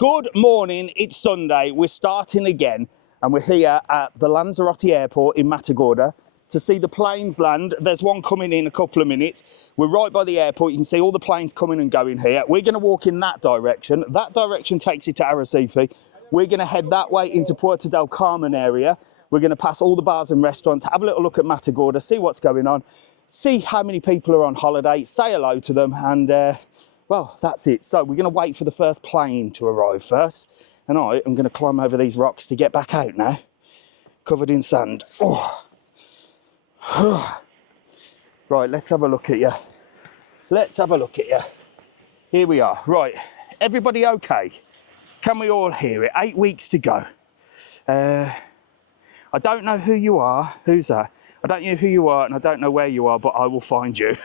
Good morning, it's Sunday, we're starting again and we're here at the Lanzarote airport in Matagorda to see the planes land. There's one coming in a couple of minutes. We're right by the airport, you can see all the planes coming and going here. We're going to walk in that direction takes you to Arrecife. We're going to head that way into Puerto del Carmen area. We're going to pass all the bars and restaurants, have a little look at Matagorda, see what's going on, see how many people are on holiday, say hello to them, and well, that's it. So we're going to wait for the first plane to arrive first. And I am going to climb over these rocks to get back out now, covered in sand. Oh. Right, let's have a look at you. Let's have a look at you. Here we are. Right, everybody okay? Can we all hear it? 8 weeks to go. I don't know who you are. Who's that? I don't know who you are and I don't know where you are, but I will find you.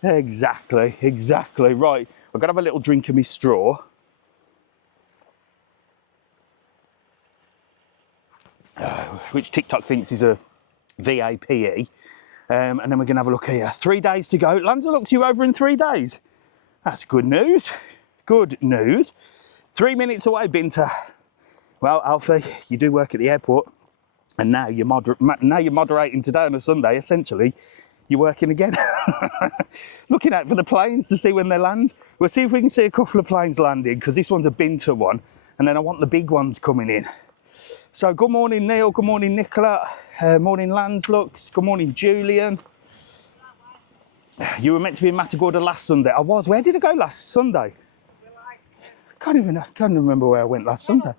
Exactly. Right, I've got to have a little drink of my straw. Which TikTok thinks is a VAPE. And then we're going to have a look here. 3 days to go. Lanza looked you over in 3 days. That's good news. Good news. 3 minutes away, Binta. Well, Alfie, you do work at the airport. And now you're moderating today on a Sunday, essentially. You're working again. Looking out for the planes to see when they land. We'll see if we can see a couple of planes landing, because this one's a Binta one, and then I want the big ones coming in. So good morning, Neil. Good morning, Nicola. Morning, Lanslux. Good morning, Julian. You were meant to be in Matagorda last Sunday. I was. Where did I go last Sunday? Can't remember where I went last Sunday.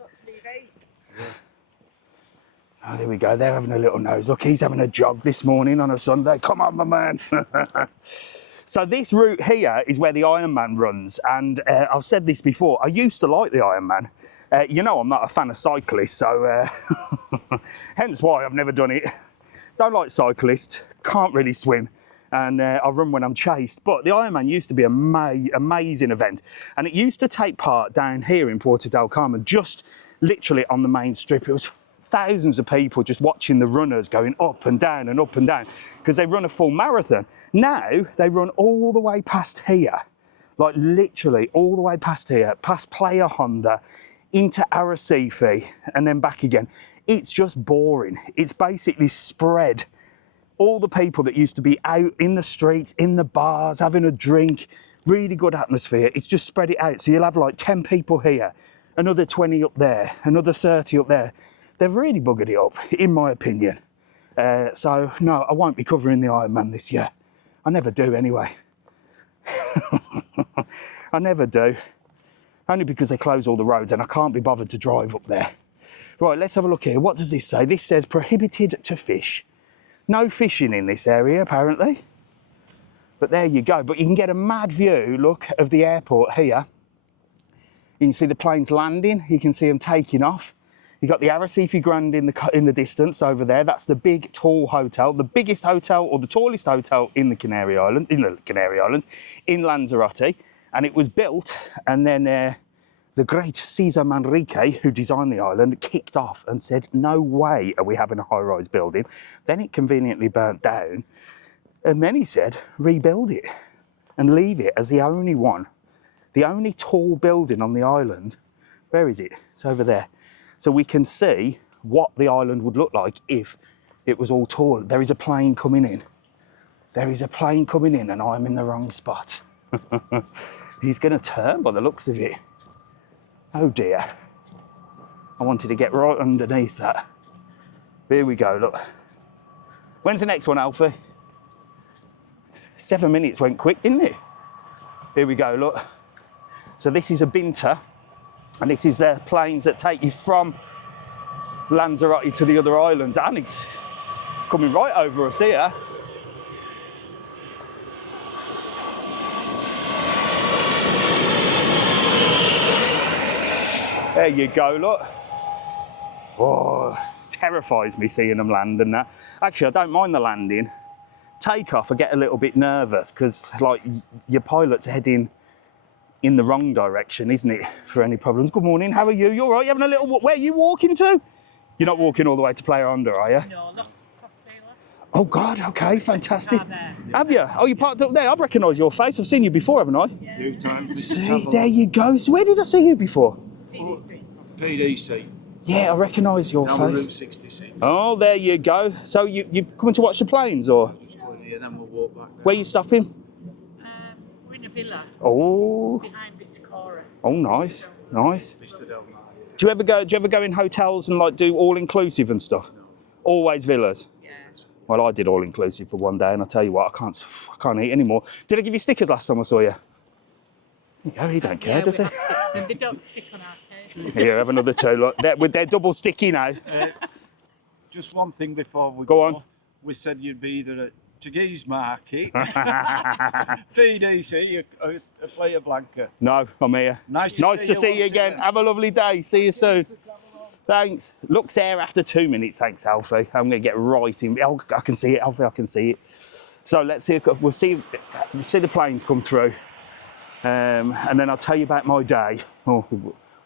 Oh, there we go, they're having a little nose. Look, he's having a jog this morning on a Sunday. Come on, my man. So this route here is where the Ironman runs. And I've said this before, I used to like the Ironman. You know, I'm not a fan of cyclists, so hence why I've never done it. Don't like cyclists, can't really swim. And I run when I'm chased. But the Ironman used to be an amazing event. And it used to take part down here in Puerto del Carmen, just literally on the main strip. It was thousands of people just watching the runners going up and down and up and down, because they run a full marathon. Now they run all the way past here, like literally all the way past here, past Playa Honda, into Arrecife and then back again. It's just boring. It's basically spread all the people that used to be out in the streets, in the bars, having a drink, really good atmosphere. It's just spread it out. So you'll have like 10 people here, another 20 up there, another 30 up there. They've really buggered it up, in my opinion. So, no, I won't be covering the Ironman this year. I never do, anyway. I never do. Only because they close all the roads and I can't be bothered to drive up there. Right, let's have a look here. What does this say? This says prohibited to fish. No fishing in this area, apparently. But there you go. But you can get a mad view, look, of the airport here. You can see the planes landing. You can see them taking off. You've got the Arrecife Grand in the distance over there. That's the big, tall hotel, the biggest hotel or the tallest hotel in the Canary Islands, in Lanzarote. And it was built, and then the great Cesar Manrique, who designed the island, kicked off and said, no way are we having a high-rise building. Then it conveniently burnt down. And then he said, rebuild it and leave it as the only one, the only tall building on the island. Where is it? It's over there. So we can see what the island would look like if it was all tall. There is a plane coming in. There is a plane coming in and I'm in the wrong spot. He's going to turn by the looks of it. Oh dear. I wanted to get right underneath that. Here we go, look. When's the next one, Alfie? 7 minutes went quick, didn't it? Here we go, look. So this is a Binta. And this is the planes that take you from Lanzarote to the other islands. And it's coming right over us here. There you go, look. Oh, terrifies me seeing them land and that. Actually, I don't mind the landing. Takeoff, I get a little bit nervous because like your pilot's heading in the wrong direction, isn't it, for any problems? Good morning, how are you? You all right? You having a little walk? Where are you walking to? You're not walking all the way to Playa Honda, are you? No, that's Sailor. Oh God, okay, fantastic. There. Have you? Oh, you parked up there. I've recognised your face. I've seen you before, haven't I? Yeah. A few times. See, there you go. So where did I see you before? PDC. PDC. Yeah, I recognise your Down the face. Route 66. Oh, there you go. So you coming to watch the planes, or Just go in here, then we'll walk back there. where you stopping? We're in a villa Oh, behind Matagorda. oh, nice, nice. Mr. Del Mar, yeah. Do you ever go in hotels and like do all inclusive and stuff? No. Always villas. Yeah. Well, I did all inclusive for one day, and I tell you what, I can't eat anymore. Did I give you stickers last time I saw you? Yeah, he don't care, does he? And they don't stick on our case. Here, have another two. Look, they're double sticky now. Just one thing before we Go on. We said you'd be either at Tagese Market, PDC, a Playa Blanca. No, I'm here. Nice to see you again. Have a lovely day. See you soon. Thanks. Looks there after 2 minutes. Thanks, Alfie. I'm going to get right in. Oh, I can see it, Alfie. I can see it. So let's see. We'll see the planes come through, and then I'll tell you about my day or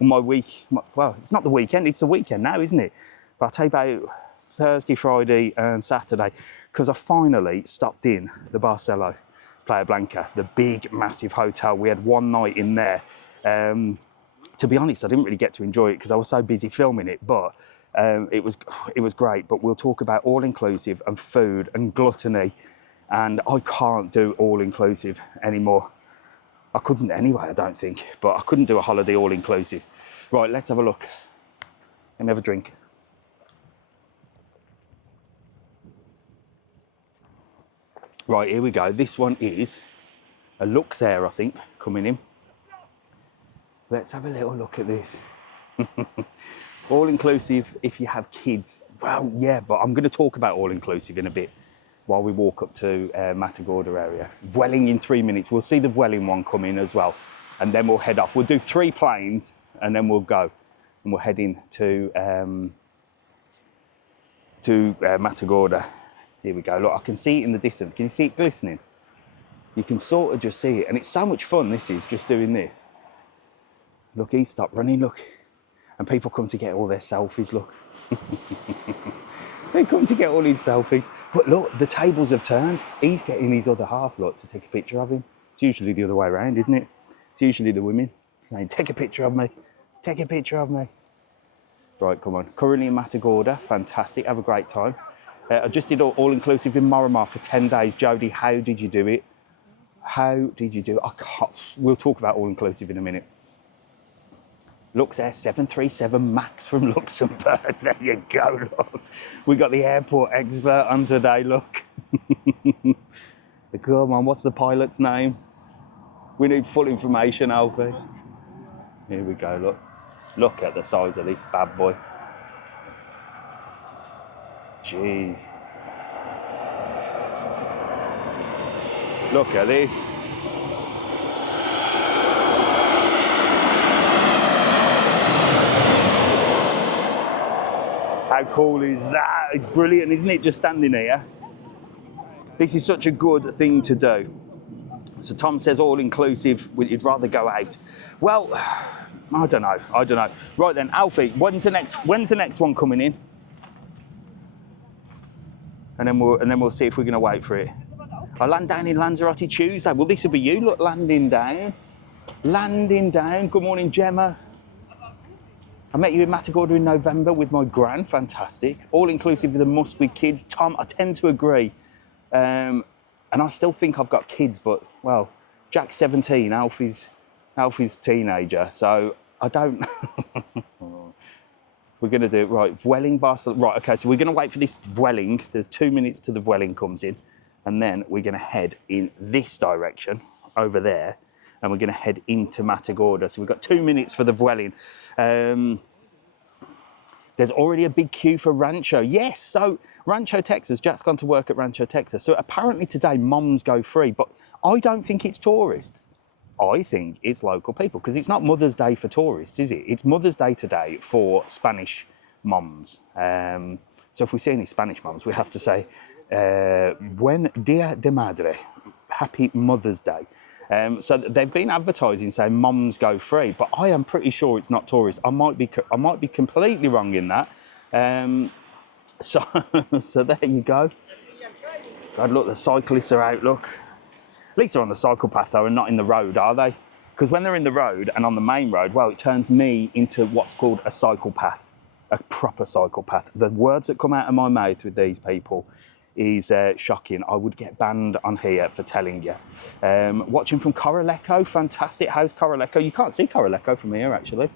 my week. Well, it's not the weekend. It's the weekend now, isn't it? But I'll tell you about Thursday, Friday, and Saturday because I finally stopped in the Barcelo Playa Blanca, the big, massive hotel. We had one night in there. To be honest, I didn't really get to enjoy it because I was so busy filming it, but it was great. But we'll talk about all-inclusive and food and gluttony, and I can't do all-inclusive anymore. I couldn't anyway, I don't think, but I couldn't do a holiday all-inclusive. Right, let's have a look. Let me have a drink. Right, here we go. This one is a Luxair, I think, coming in. Let's have a little look at this. All-inclusive if you have kids. Well, yeah, but I'm going to talk about all-inclusive in a bit while we walk up to Matagorda area. Vueling in 3 minutes. We'll see the Vueling one come in as well. And then we'll head off. We'll do 3 planes and then we'll go. And we'll head in to Matagorda. Here we go. Look, I can see it in the distance. Can you see it glistening? You can sort of just see it. And it's so much fun, this is, just doing this. Look, he's stopped running, look. And people come to get all their selfies, look. They come to get all his selfies. But look, the tables have turned. He's getting his other half, look, to take a picture of him. It's usually the other way around, isn't it? It's usually the women saying, take a picture of me. Take a picture of me. Right, come on. Currently in Matagorda, fantastic. Have a great time. I just did all-inclusive in Miramar for 10 days. Jodie, how did you do it? How did you do it? We'll talk about all-inclusive in a minute. Luxair 737 Max from Luxembourg. There you go, look. We got the airport expert on today, look. Come on, what's the pilot's name? We need full information, Alfie. Here we go, look. Look at the size of this bad boy. Jeez. Look at this. How cool is that? It's brilliant, isn't it, just standing here? This is such a good thing to do. So Tom says all-inclusive, you'd rather go out. Well, I don't know. Right then, Alfie, when's the next one coming in? And then we'll see if we're going to wait for it. I land down in Lanzarote Tuesday. Well, this will be you, look, landing down. Landing down. Good morning, Gemma. I met you in Matagorda in November with my gran, fantastic. All-inclusive with a must with kids. Tom, I tend to agree. And I still think I've got kids, but, well, Jack's 17, Alfie's teenager, so I don't... We're going to do it, right, Vueling, Barcelona. Right, okay, so we're going to wait for this Vueling. There's 2 minutes till the Vueling comes in, and then we're going to head in this direction, over there, and we're going to head into Matagorda. So we've got 2 minutes for the Vueling. There's already a big queue for Rancho. Yes, so Rancho, Texas. Jack's gone to work at Rancho, Texas. So apparently today, moms go free, but I don't think it's tourists. I think it's local people, because it's not Mother's Day for tourists, is it? It's Mother's Day today for Spanish moms. So if we see any Spanish moms, we have to say, Buen Dia de Madre, Happy Mother's Day. So they've been advertising saying moms go free, but I am pretty sure it's not tourists. I might be completely wrong in that. So there you go. God, look, the cyclists are out, look. At least they're on the cycle path though and not in the road, are they? Because when they're in the road and on the main road, well, it turns me into what's called a cycle path, a proper cycle path. The words that come out of my mouth with these people is shocking. I would get banned on here for telling you. Watching from Coraleco, fantastic. How's Coraleco? You can't see Coraleco from here, actually.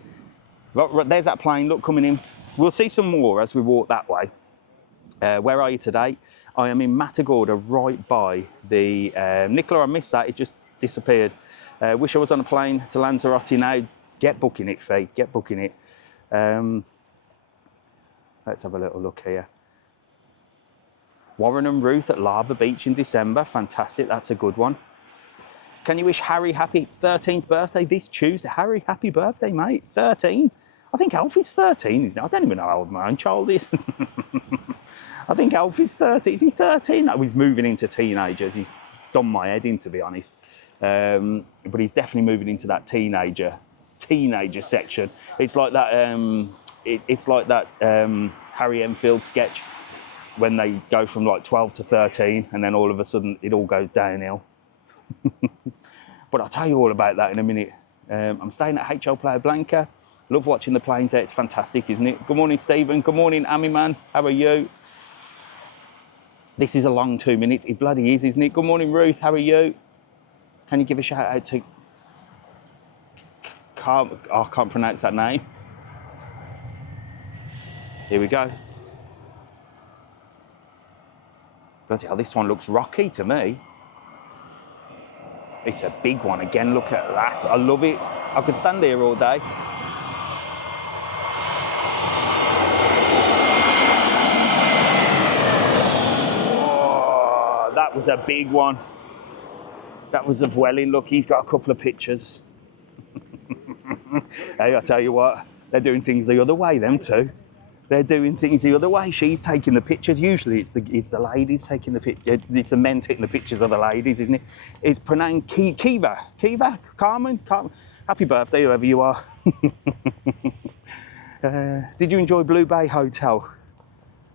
Look, there's that plane, look, coming in. We'll see some more as we walk that way. Where are you today? I am in Matagorda, right by the... Nicola, I missed that, it just disappeared. Wish I was on a plane to Lanzarote now. Get booking it, Fee, get booking it. Let's have a little look here. Warren and Ruth at Lava Beach in December, fantastic, that's a good one. Can you wish Harry happy 13th birthday this Tuesday? Harry, happy birthday, mate, 13? I think Alfie's 13, isn't it? I don't even know how old my own child is. I think Alfie's 30, is he 13? No, he's moving into teenagers, he's done my head in, to be honest. But he's definitely moving into that teenager section. It's like that, it's like that Harry Enfield sketch when they go from like 12 to 13 and then all of a sudden it all goes downhill. But I'll tell you all about that in a minute. I'm staying at HL Playa Blanca. Love watching the planes there, it's fantastic, isn't it? Good morning, Stephen. Good morning, Amy man. How are you? This is a long 2 minutes. It bloody is, isn't it? Good morning, Ruth. How are you? Can you give a shout out to Carmen? Oh, I can't pronounce that name. Here we go. Bloody hell, this one looks rocky to me. It's a big one again. Look at that. I love it. I could stand here all day. Oh, that was a big one. That was of Welling. Look, he's got a couple of pictures. Hey, I tell you what, they're doing things the other way, them two. They're doing things the other way. She's taking the pictures. Usually it's the ladies taking the picture. It's the men taking the pictures of the ladies, isn't it? It's pronounced Kiva. Carmen? Happy birthday, whoever you are. Did you enjoy Blue Bay Hotel?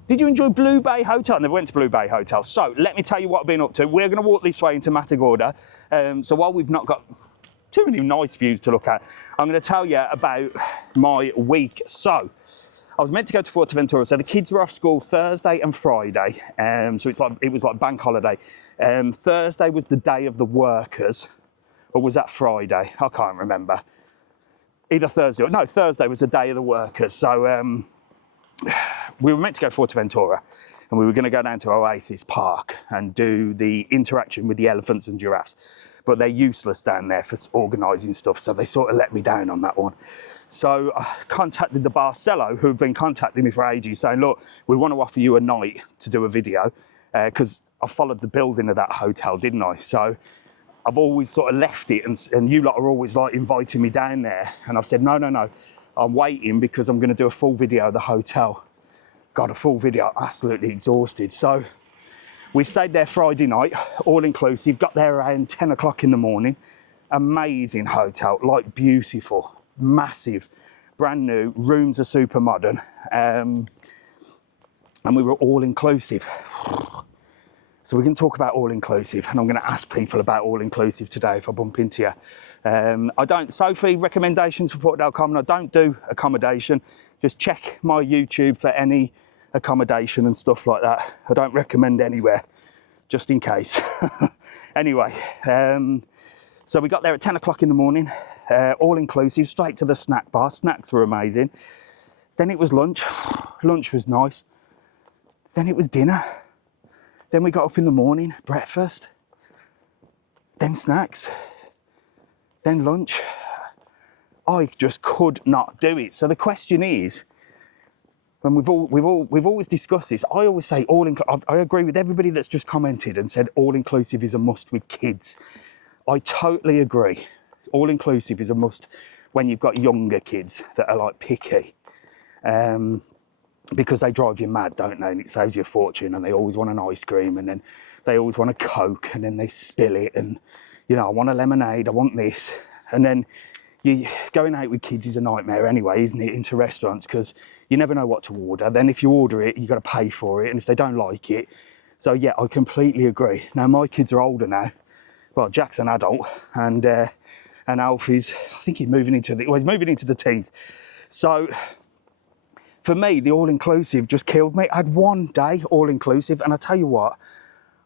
Did you enjoy Blue Bay Hotel? I never went to Blue Bay Hotel. So let me tell you what I've been up to. We're going to walk this way into Matagorda. So while we've not got too many nice views to look at, I'm going to tell you about my week. So I was meant to go to Fuerteventura. So the kids were off school Thursday and Friday. So it was like bank holiday. Thursday was the day of the workers, or was that Friday? I can't remember. Either Thursday or no, Thursday was the day of the workers. So we were meant to go to Fuerteventura, and we were going to go down to Oasis Park and do the interaction with the elephants and giraffes. But they're useless down there for organising stuff, so they sort of let me down on that one. So I contacted the Barcelo, who've been contacting me for ages, saying, look, we want to offer you a night to do a video, because I followed the building of that hotel, didn't I? So I've always sort of left it, and you lot are always like inviting me down there. And I've said, no, I'm waiting because I'm going to do a full video of the hotel. Got a full video, absolutely exhausted. So we stayed there Friday night, all inclusive, got there around 10 o'clock in the morning. Amazing hotel, like beautiful, massive, brand new, rooms are super modern. And we were all inclusive. So we're going to talk about all inclusive, and I'm going to ask people about all inclusive today if I bump into you. Sophie, recommendations for Puerto del Carmen, I don't do accommodation. Just check my YouTube for any accommodation and stuff like that. I don't recommend anywhere, just in case. Anyway, so we got there at 10 o'clock in the morning, all inclusive, straight to the snack bar. Snacks were amazing. Then it was lunch. Lunch was nice. Then it was dinner. Then we got up in the morning, breakfast, then snacks, then lunch. I just could not do it. So the question is, when we've always discussed this, I always say I agree with everybody that's just commented and said all inclusive is a must with kids. I totally agree. All inclusive is a must when you've got younger kids that are like picky. Because they drive you mad, don't they? And it saves you a fortune, and they always want an ice cream, and then they always want a Coke, and then they spill it, and, you know, I want a lemonade, I want this. And then going out with kids is a nightmare anyway, isn't it, into restaurants, because you never know what to order. Then if you order it, you've got to pay for it, and if they don't like it, So yeah, I completely agree. Now my kids are older now. Well, Jack's an adult, and Alfie's, I think he's moving into the teens. So for me, the all-inclusive just killed me. I had one day all-inclusive, and I tell you what,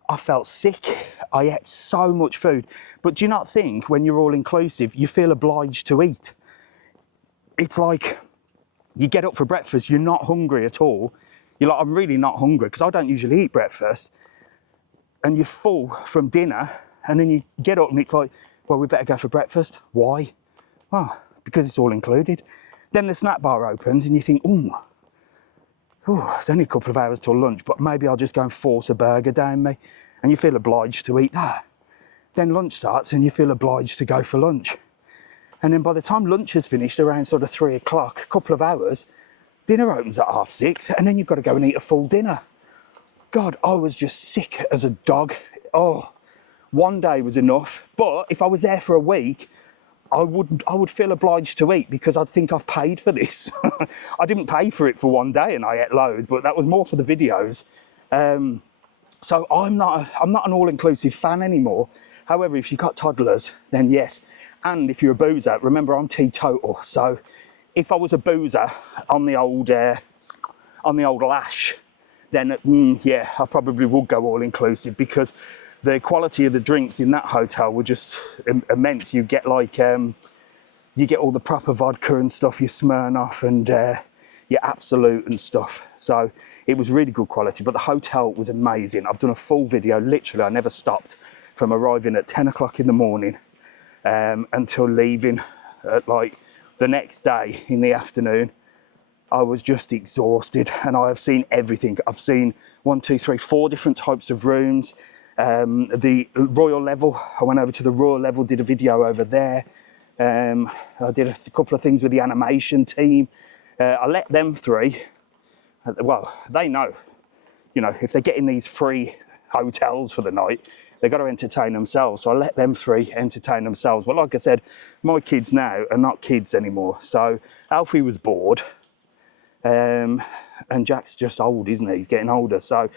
I felt sick. I ate so much food. But do you not think when you're all-inclusive, you feel obliged to eat? It's like you get up for breakfast, you're not hungry at all. You're like, I'm really not hungry, because I don't usually eat breakfast. And you're full from dinner, and then you get up and it's like, well, we better go for breakfast. Why? Well, because it's all included. Then the snack bar opens and you think, oh, it's only a couple of hours till lunch, but maybe I'll just go and force a burger down me. And you feel obliged to eat that. Then lunch starts and you feel obliged to go for lunch. And then by the time lunch is finished, around sort of 3 o'clock, a couple of hours, dinner opens at 6:30, and then you've got to go and eat a full dinner. God, I was just sick as a dog. Oh, one day was enough. But if I was there for a week, I would feel obliged to eat, because I'd think I've paid for this. I didn't pay for it for one day and I ate loads, but that was more for the videos. So I'm not an all-inclusive fan anymore. However, if you've got toddlers, then yes. And if you're a boozer, remember I'm teetotal. So if I was a boozer on the old lash, then yeah, I probably would go all-inclusive, because the quality of the drinks in that hotel were just immense. You get like, you get all the proper vodka and stuff, your Smirnoff and your Absolute and stuff. So it was really good quality, but the hotel was amazing. I've done a full video, literally, I never stopped from arriving at 10 o'clock in the morning until leaving at like the next day in the afternoon. I was just exhausted, and I have seen everything. I've seen 1, 2, 3, 4 different types of rooms. The Royal Level, I went over to the Royal Level, did a video over there. I did a couple of things with the animation team. I let them 3, well, they know, you know, if they're getting these free hotels for the night, they've got to entertain themselves. So I let them 3 entertain themselves. But like I said, my kids now are not kids anymore. So Alfie was bored. And Jack's just old, isn't he? He's getting older. So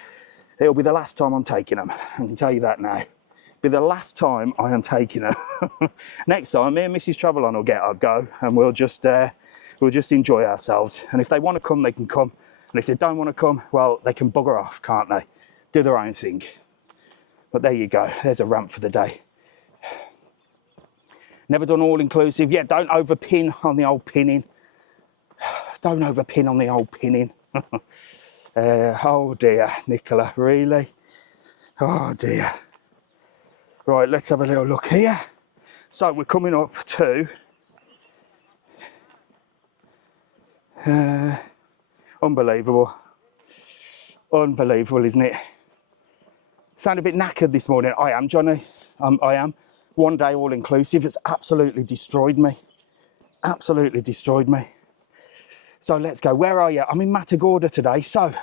it'll be the last time I'm taking him. I can tell you that now. It'll be the last time I am taking him. Next time, me and Mrs. TravelON will get our go, and we'll just enjoy ourselves. And if they want to come, they can come. And if they don't want to come, well, they can bugger off, can't they? Do their own thing. But there you go. There's a rant for the day. Never done all-inclusive. Yeah, don't overpin on the old pinning. Don't overpin on the old pinning. Oh dear, Nicola, really? Oh dear. Right, let's have a little look here. So we're coming up to unbelievable. Unbelievable, isn't it? Sound a bit knackered this morning. I am, Johnny. I am. One day all-inclusive. It's absolutely destroyed me. Absolutely destroyed me. So let's go. Where are you? I'm in Matagorda today. So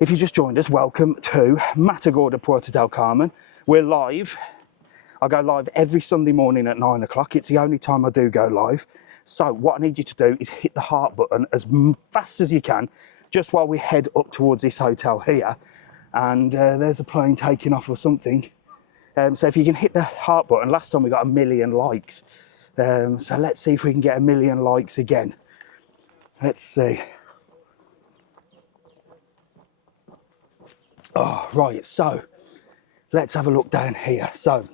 if you just joined us, welcome to Matagorda, Puerto del Carmen. We're live. I go live every Sunday morning at 9 o'clock. It's the only time I do go live. So what I need you to do is hit the heart button as fast as you can, just while we head up towards this hotel here. And there's a plane taking off or something. So if you can hit the heart button, last time we got 1 million likes. So let's see if we can get 1 million likes again. Let's see. Oh, right, so let's have a look down here. So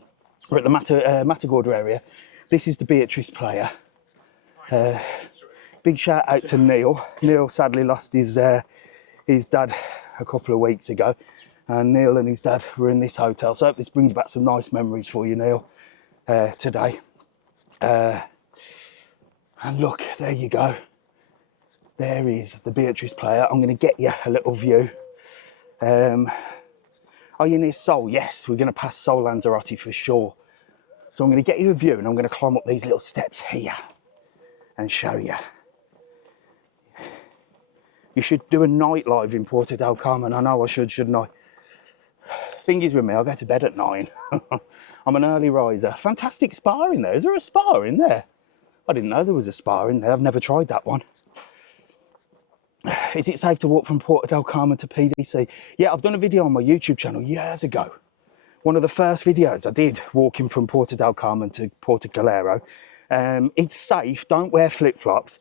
we're at the Matagorda area. This is the Beatrice Player. Big shout out to Neil. Neil sadly lost his dad a couple of weeks ago. And Neil and his dad were in this hotel. So I hope this brings back some nice memories for you, Neil, today. And look, there you go. There is the Beatrice Player. I'm going to get you a little view. Are you near Sol? Yes, we're going to pass Sol Lanzarote for sure. So I'm going to get you a view, and I'm going to climb up these little steps here and show you. You should do a night live in Puerto del Carmen. I know I should, shouldn't I? Thing is with me, I go to bed at 9. I'm an early riser. Fantastic spa in there. Is there a spa in there? I didn't know there was a spa in there. I've never tried that one. Is it safe to walk from Puerto del Carmen to PDC? Yeah, I've done a video on my YouTube channel years ago. One of the first videos I did, walking from Puerto del Carmen to Puerto Galero. It's safe, don't wear flip-flops,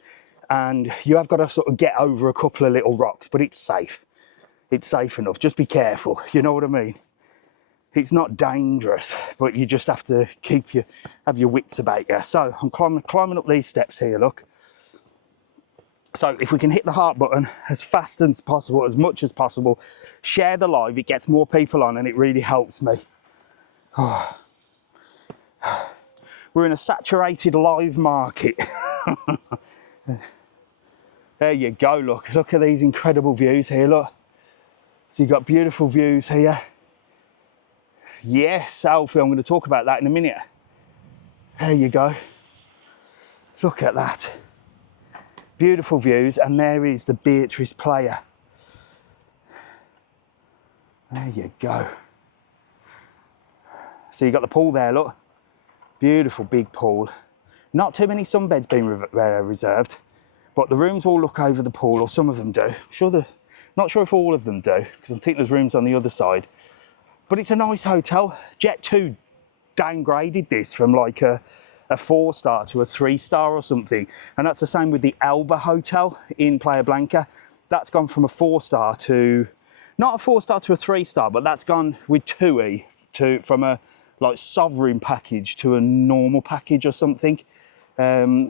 and you have got to sort of get over a couple of little rocks, but it's safe. It's safe enough, just be careful, you know what I mean? It's not dangerous, but you just have to have your wits about you. So I'm climbing up these steps here, look. So if we can hit the heart button as fast as possible, as much as possible, share the live, it gets more people on and it really helps me. Oh. We're in a saturated live market. There you go, look at these incredible views here, look. So you've got beautiful views here. Yes, selfie, I'm going to talk about that in a minute. There you go. Look at that. Beautiful views, and there is the Beatrice Playa. There you go. So you've got the pool there, look. Beautiful big pool. Not too many sunbeds being reserved, but the rooms all look over the pool, or some of them do. Not sure if all of them do, because I think there's rooms on the other side. But it's a nice hotel. Jet2 downgraded this from like a 4-star to a 3-star or something. And that's the same with the Elba Hotel in Playa Blanca. That's gone from a 4-star to, not a 4-star to a 3-star, but that's gone with TUI from a like sovereign package to a normal package or something. I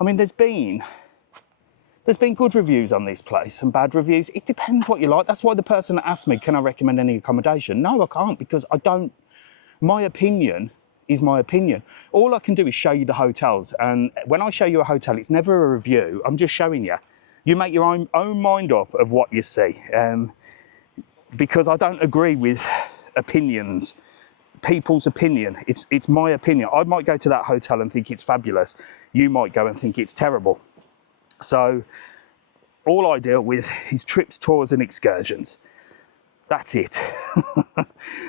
mean, there's been good reviews on this place and bad reviews. It depends what you like. That's why the person that asked me, can I recommend any accommodation? No, I can't, because I don't. My opinion is my opinion. All I can do is show you the hotels. And when I show you a hotel, it's never a review. I'm just showing you. You make your own mind up of what you see. Because I don't agree with opinions. People's opinion. It's my opinion. I might go to that hotel and think it's fabulous. You might go and think it's terrible. So all I deal with is trips, tours and excursions. That's it.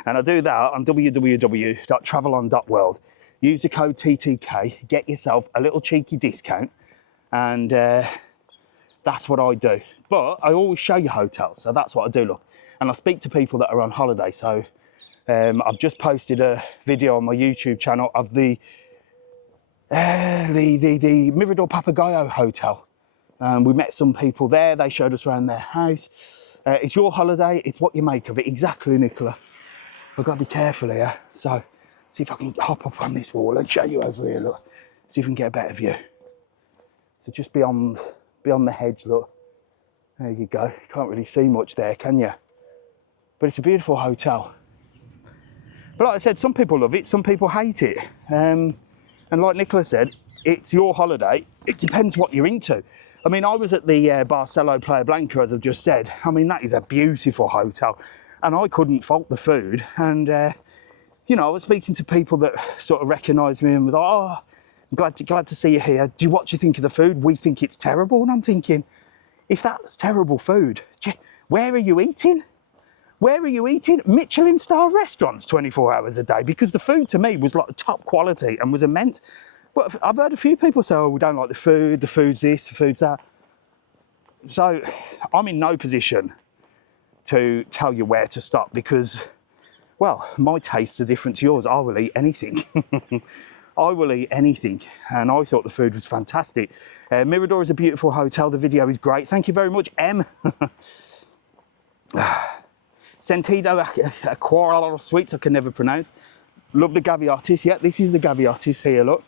And I do that on www.travelon.world. Use the code TTK, get yourself a little cheeky discount, and that's what I do. But I always show you hotels, so that's what I do, look. And I speak to people that are on holiday, so I've just posted a video on my YouTube channel of the Mirador Papagayo Hotel. We met some people there, they showed us around their house. It's your holiday, it's what you make of it. Exactly, Nicola. I've got to be careful here. So, see if I can hop up on this wall and show you over here, look. See if we can get a better view. So just beyond the hedge, look. There you go. You can't really see much there, can you? But it's a beautiful hotel. But like I said, some people love it, some people hate it. And like Nicola said, it's your holiday. It depends what you're into. I mean, I was at the Barcelo Playa Blanca, as I've just said. I mean, that is a beautiful hotel. And I couldn't fault the food. And, you know, I was speaking to people that sort of recognised me and was like, oh, I'm glad to see you here. What do you think of the food? We think it's terrible. And I'm thinking, if that's terrible food, where are you eating? Where are you eating? Michelin star restaurants 24 hours a day, because the food to me was like top quality and was immense. But I've heard a few people say, oh, we don't like the food's this, the food's that. So I'm in no position to tell you where to stop because, well, my tastes are different to yours. I will eat anything. I will eat anything. And I thought the food was fantastic. Mirador is a beautiful hotel. The video is great. Thank you very much, M. Sentido Aquarela Suites, I can never pronounce. Love the Gaviotis. Yeah, this is the Gaviotis here, look.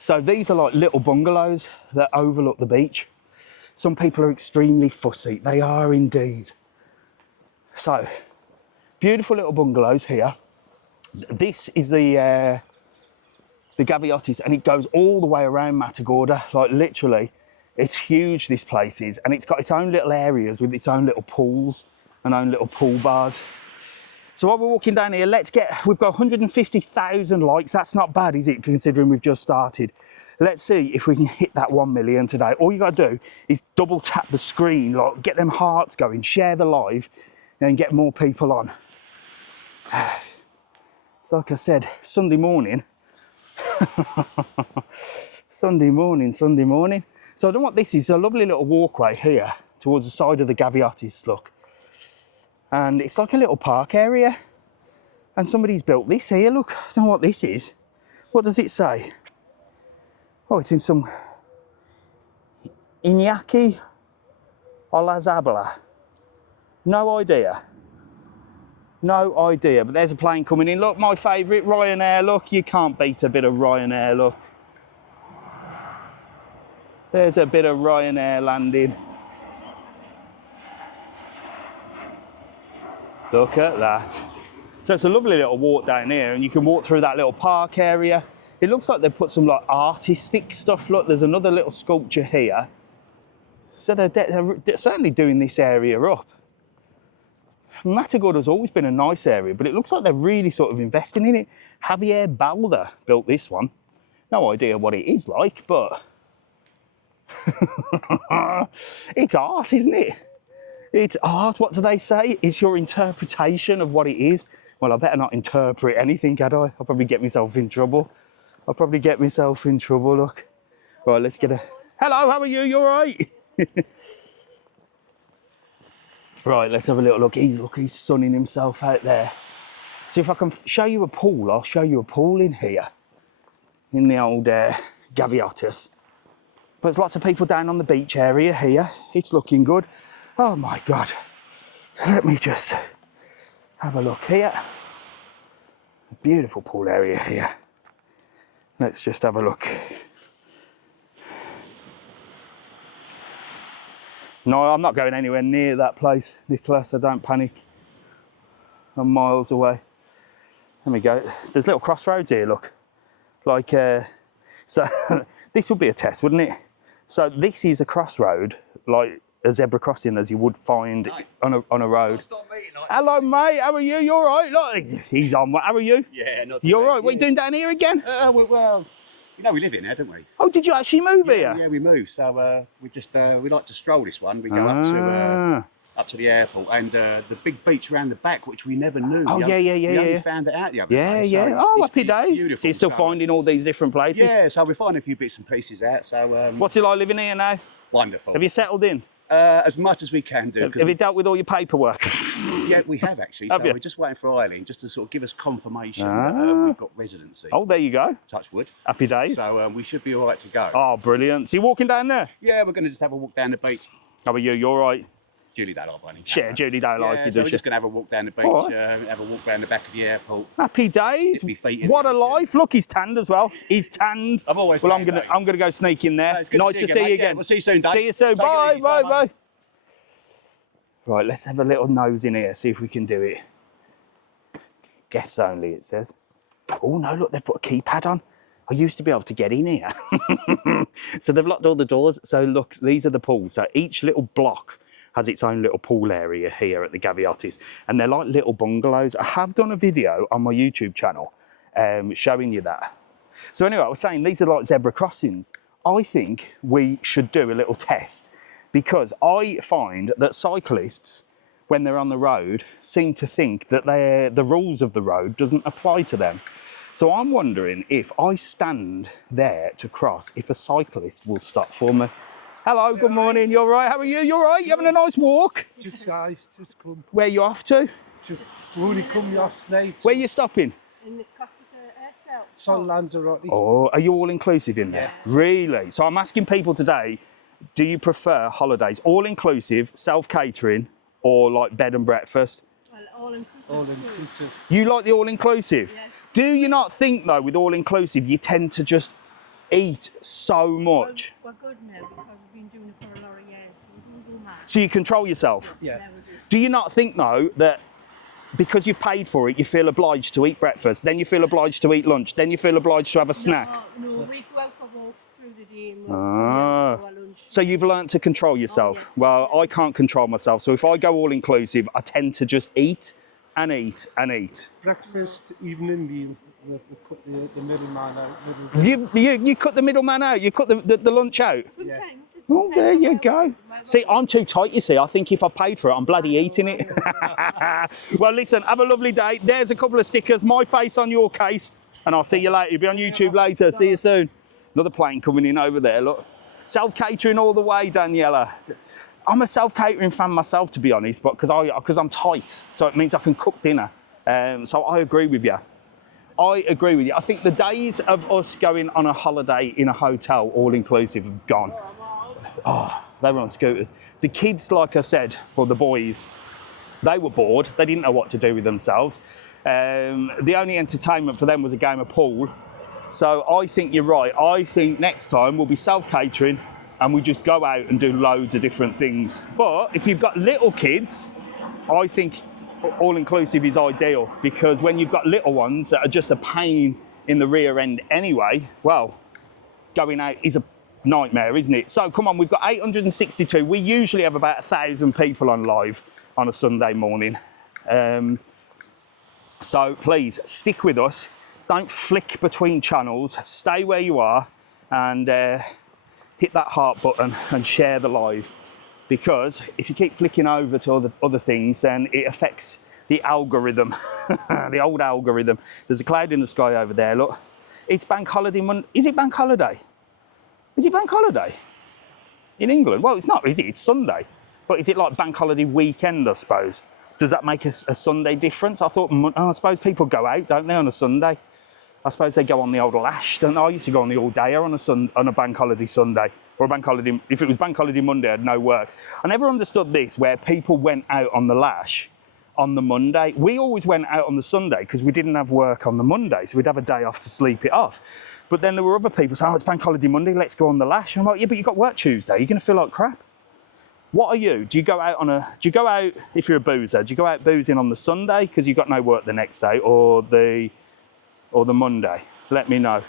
So these are like little bungalows that overlook the beach. Some people are extremely fussy. They are indeed. So, beautiful little bungalows here. This is the Gaviotis, and it goes all the way around Matagorda. Like literally, it's huge, this place is. And it's got its own little areas with its own little pools and own little pool bars. So while we're walking down here, we've got 150,000 likes. That's not bad, is it, considering we've just started. Let's see if we can hit that 1 million today. All you got to do is double tap the screen, like get them hearts going, share the live, and get more people on. Like I said, Sunday morning. Sunday morning. So I don't know what this is. A lovely little walkway here towards the side of the Gaviotis, look. And it's like a little park area. And somebody's built this here, look. I don't know what this is. What does it say? Oh, it's in some Iñaki Olazabala. No idea. No idea, but there's a plane coming in. Look, my favourite, Ryanair, look. You can't beat a bit of Ryanair, look. There's a bit of Ryanair landing. Look at that. So it's a lovely little walk down here, and you can walk through that little park area. It looks like they've put some like artistic stuff. Look, there's another little sculpture here. So they're certainly doing this area up. Matagorda's always been a nice area, but it looks like they're really sort of investing in it. Javier Balda built this one. No idea what it is like, but it's art, isn't it? It's art. What do they say? It's your interpretation of what it is. Well, I better not interpret anything, had I? I'll probably get myself in trouble. Look. Right, let's get a... Hello, how are you? You all right? Right, let's have a little look. He's sunning himself out there. See if I can show you a pool. I'll show you a pool in here, in the old Gaviotis. But there's lots of people down on the beach area here. It's looking good. Oh my God. Let me just have a look here. A beautiful pool area here. Let's just have a look. No, I'm not going anywhere near that place, Nicholas, so don't panic. I'm miles away. There we go. There's little crossroads here, look. Like, so this would be a test, wouldn't it? So this is a crossroad, like a zebra crossing as you would find on a road. Hello, mate. How are you? You all right? Look, he's on. How are you? Yeah, not too bad. You all right? What are you doing down here again? Well, you know we live in here, don't we? Oh, did you actually move here? Yeah, we moved. So we like to stroll this one. We go up to the airport and the big beach around the back, which we never knew. Oh, we only found it out the other day. Yeah. So Oh, happy days. Beautiful. So you're still finding all these different places? Yeah, so we're finding a few bits and pieces out. So what's it like living here now? Wonderful. Have you settled in? As much as we can do. Have you dealt with all your paperwork? Yeah, we have actually. So we're just waiting for Eileen just to sort of give us confirmation that we've got residency. Oh, there you go. Touch wood. Happy days. So we should be all right to go. Oh, brilliant. So you're walking down there? Yeah, we're going to just have a walk down the beach. How are you? You all right? Julie don't like bunny. Yeah, Julie don't like you, so does we're she? just going to have a walk down the beach, Right. have a walk around the back of the airport. Happy days. Get my feet in What a there, life. Look, he's tanned as well. He's tanned. I'm always Well, tanned, I'm gonna go sneak in there. It's good Nice to see you mate. again. Yeah, we'll see you soon, Dave. See you soon. Take it Bye, easy. bye, Bye, bye. mate. Right, let's have a little nose in here, see if we can do it. Guests only, it says. Oh no, look, they've put a keypad on. I used to be able to get in here. So they've locked all the doors. So look, these are the pools. So each little block has its own little pool area here at the Gaviotis. And they're like little bungalows. I have done a video on my YouTube channel showing you that. So anyway, I was saying these are like zebra crossings. I think we should do a little test because I find that cyclists, when they're on the road, seem to think that the rules of the road doesn't apply to them. So I'm wondering if I stand there to cross, if a cyclist will stop for me. Hello, good morning. You all right? How are you? You all right? You having a nice walk? Just come. Where you off to? Just only come last night. Where you stopping? In the Costa herself. It's on Lanzarote. Oh, are you all inclusive in there? Yeah. Really? So I'm asking people today, do you prefer holidays all inclusive, self-catering, or like bed and breakfast? Well, all inclusive. All inclusive. You like the all inclusive? Yes. Do you not think though, with all inclusive, you tend to just eat so much? We're good now because we've been doing it for a lot of years. We don't do much. So you control yourself? Yeah. Now we do. Do you not think though that because you've paid for it, you feel obliged to eat breakfast, then you feel obliged to eat lunch, then you feel obliged to have a snack? No, we go out for walks through the day and Ah. we'll go out for lunch. So you've learnt to control yourself. yes. Well, I can't control myself. So if I go all inclusive, I tend to just eat and eat and eat. Breakfast, evening meal. We cut the middleman out. You cut the middleman out. You cut the lunch out. Yeah. Sometimes. Oh, there you go. See, I'm too tight, you see. I think if I paid for it, I'm bloody eating it. Well, listen, have a lovely day. There's a couple of stickers, my face on your case, and I'll see you later. You'll be on YouTube later. See you soon. Another plane coming in over there, look. Self-catering all the way, Daniela. I'm a self-catering fan myself, to be honest, but because I'm tight, so it means I can cook dinner. So I agree with you. I agree with you. I think the days of us going on a holiday in a hotel, all-inclusive, have gone. Oh, they were on scooters. The kids, like I said, or the boys, they were bored. They didn't know what to do with themselves. The only entertainment for them was a game of pool. So I think you're right. I think next time we'll be self-catering and we just go out and do loads of different things. But if you've got little kids, I think all-inclusive is ideal, because when you've got little ones that are just a pain in the rear end anyway, well, going out is a nightmare, isn't it? So come on, we've got 862. We usually have about 1,000 people on live on a Sunday morning. So please stick with us. Don't flick between channels. Stay where you are and hit that heart button and share the live. Because if you keep flicking over to other things, then it affects the algorithm, the old algorithm. There's a cloud in the sky over there, look. It's bank holiday Monday. Is it bank holiday? Is it bank holiday? In England? Well, it's not, is it? It's Sunday. But is it like bank holiday weekend, I suppose? Does that make a Sunday difference? I thought, I suppose people go out, don't they, on a Sunday? I suppose they go on the old lash, don't they? I used to go on the all-dayer on a bank holiday Sunday. Or a bank holiday, if it was bank holiday Monday, I had no work. I never understood this, where people went out on the lash on the Monday. We always went out on the Sunday because we didn't have work on the Monday, so we'd have a day off to sleep it off. But then there were other people saying, oh, it's bank holiday Monday, let's go on the lash. And I'm like, yeah, but you've got work Tuesday, you're gonna feel like crap. What are you? Do you go out if you're a boozer, do you go out boozing on the Sunday because you've got no work the next day, or the Monday? Let me know.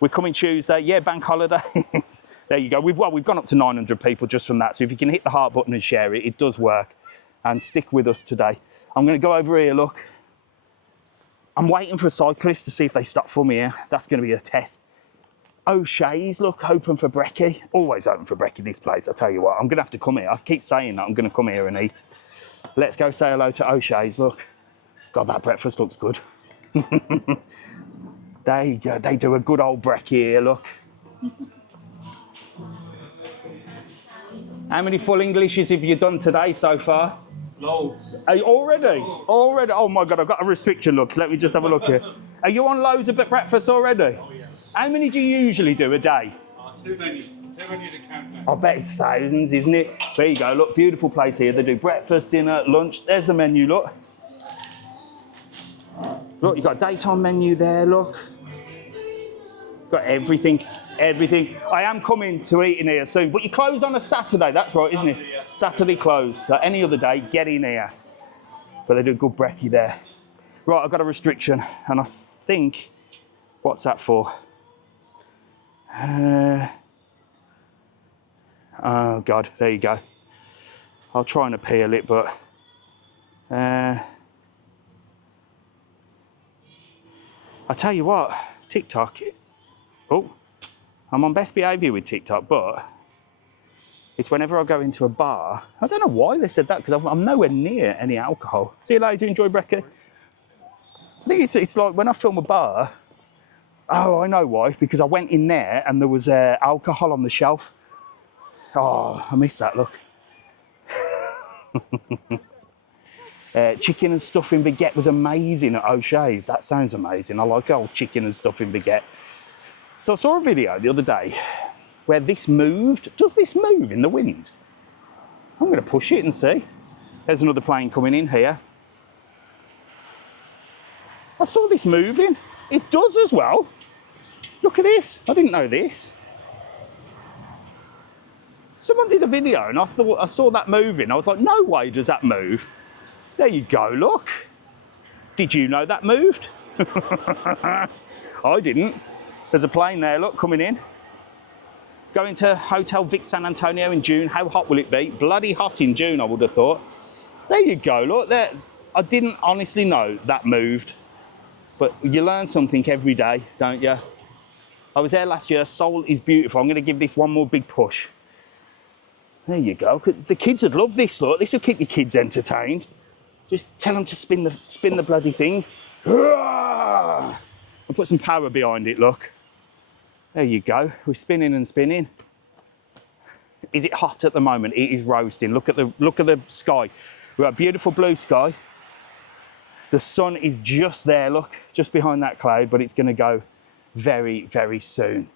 We're coming Tuesday, yeah, bank holidays. There you go. We've gone up to 900 people just from that. So if you can hit the heart button and share it, it does work. And stick with us today. I'm going to go over here, look. I'm waiting for a cyclist to see if they stop for me here. That's going to be a test. O'Shea's, look, open for brekkie. Always open for brekkie, this place, I tell you what. I'm going to have to come here. I keep saying that. I'm going to come here and eat. Let's go say hello to O'Shea's, look. God, that breakfast looks good. There you go. They do a good old brekkie here, look. How many full Englishes have you done today so far? Loads. Are you already? Already? Oh my God, I've got a restriction, look. Let me just have a look here. Are you on loads of breakfast already? Oh, yes. How many do you usually do a day? Too many. Too many to count now. I bet it's thousands, isn't it? There you go, look, beautiful place here. They do breakfast, dinner, lunch. There's the menu, look. Look, you've got a daytime menu there, look. Got everything, everything. I am coming to eat in here soon, but you close on a Saturday, that's right, isn't it? Yes. Saturday close, so any other day, get in here. But they do a good brekkie there. Right, I've got a restriction, and I think, what's that for? Oh God, there you go. I'll try and appeal it, but I tell you what, TikTok. Oh, I'm on best behaviour with TikTok, but it's whenever I go into a bar. I don't know why they said that, because I'm nowhere near any alcohol. See you later, enjoy brekkie. I think it's like when I film a bar. Oh, I know why, because I went in there and there was alcohol on the shelf. Oh, I miss that, look. Chicken and stuffing baguette was amazing at O'Shea's. That sounds amazing. I like old chicken and stuffing baguette. So I saw a video the other day where this moved. Does this move in the wind? I'm going to push it and see. There's another plane coming in here. I saw this moving. It does as well. Look at this. I didn't know this. Someone did a video and I thought I saw that moving. I was like, no way does that move. There you go, look. Did you know that moved? I didn't. There's a plane there, look, coming in. Going to Hotel Vic San Antonio in June. How hot will it be? Bloody hot in June, I would have thought. There you go, look. There. I didn't honestly know that moved. But you learn something every day, don't you? I was there last year. Seoul is beautiful. I'm going to give this one more big push. There you go. The kids would love this, look. This will keep your kids entertained. Just tell them to spin the bloody thing. And put some power behind it, look. There you go. We're spinning and spinning. Is it hot at the moment? It is roasting. Look at the sky. We've got a beautiful blue sky. The sun is just there, look, just behind that cloud, but it's going to go very, very soon.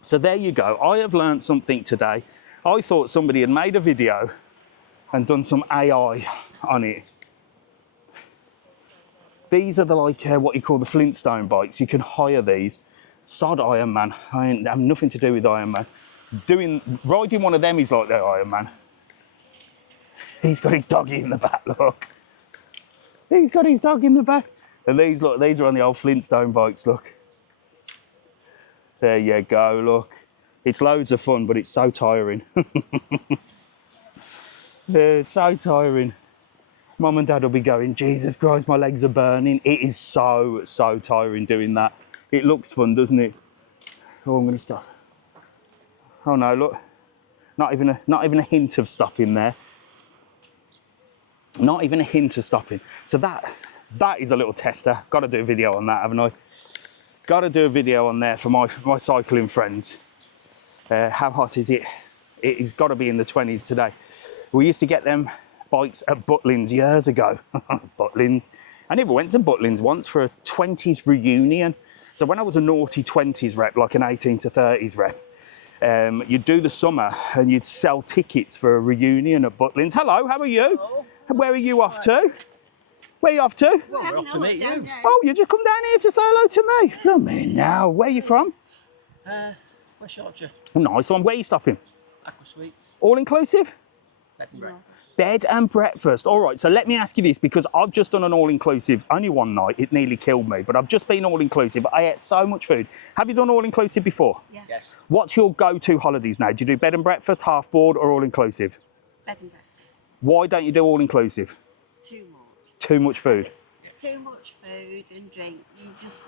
So there you go. I have learned something today. I thought somebody had made a video and done some AI on it. These are the what you call the Flintstone bikes. You can hire these. Sod Iron Man. I have nothing to do with Iron Man. Riding one of them is like the Iron Man. He's got his doggy in the back, look. He's got his dog in the back. And these, look, these are on the old Flintstone bikes, look. There you go, look. It's loads of fun, but it's so tiring. Yeah, it's so tiring. Mum and Dad will be going, Jesus Christ, my legs are burning. It is so, so tiring doing that. It looks fun, doesn't it? Oh, I'm going to stop. Oh no, look. Not even a hint of stopping there. Not even a hint of stopping. So that is a little tester. Got to do a video on that, haven't I? Got to do a video on there for my cycling friends. How hot is it? It has got to be in the 20s today. We used to get them bikes at Butlins years ago. Butlins. I never went to Butlins once for a 20s reunion. So when I was a naughty 20s rep, like an 18 to 30s rep, you'd do the summer and you'd sell tickets for a reunion at Butlins. Hello, how are you? Hello. Where are you off to? Where are you off to? Well, we're off to meet you. Oh, you just come down here to say hello to me? Look at me now. Where are you from? West Yorkshire. Oh, nice one. Where are you stopping? Aqua Sweets. All inclusive? Bed and breakfast. Bed and breakfast. All right, so let me ask you this, because I've just done an all-inclusive, only one night, it nearly killed me, but I've just been all-inclusive. I ate so much food. Have you done all-inclusive before? Yeah. Yes. What's your go-to holidays now? Do you do bed and breakfast, half board, or all-inclusive? Bed and breakfast. Why don't you do all-inclusive? Too much. Too much food. Too much food and drink. You just.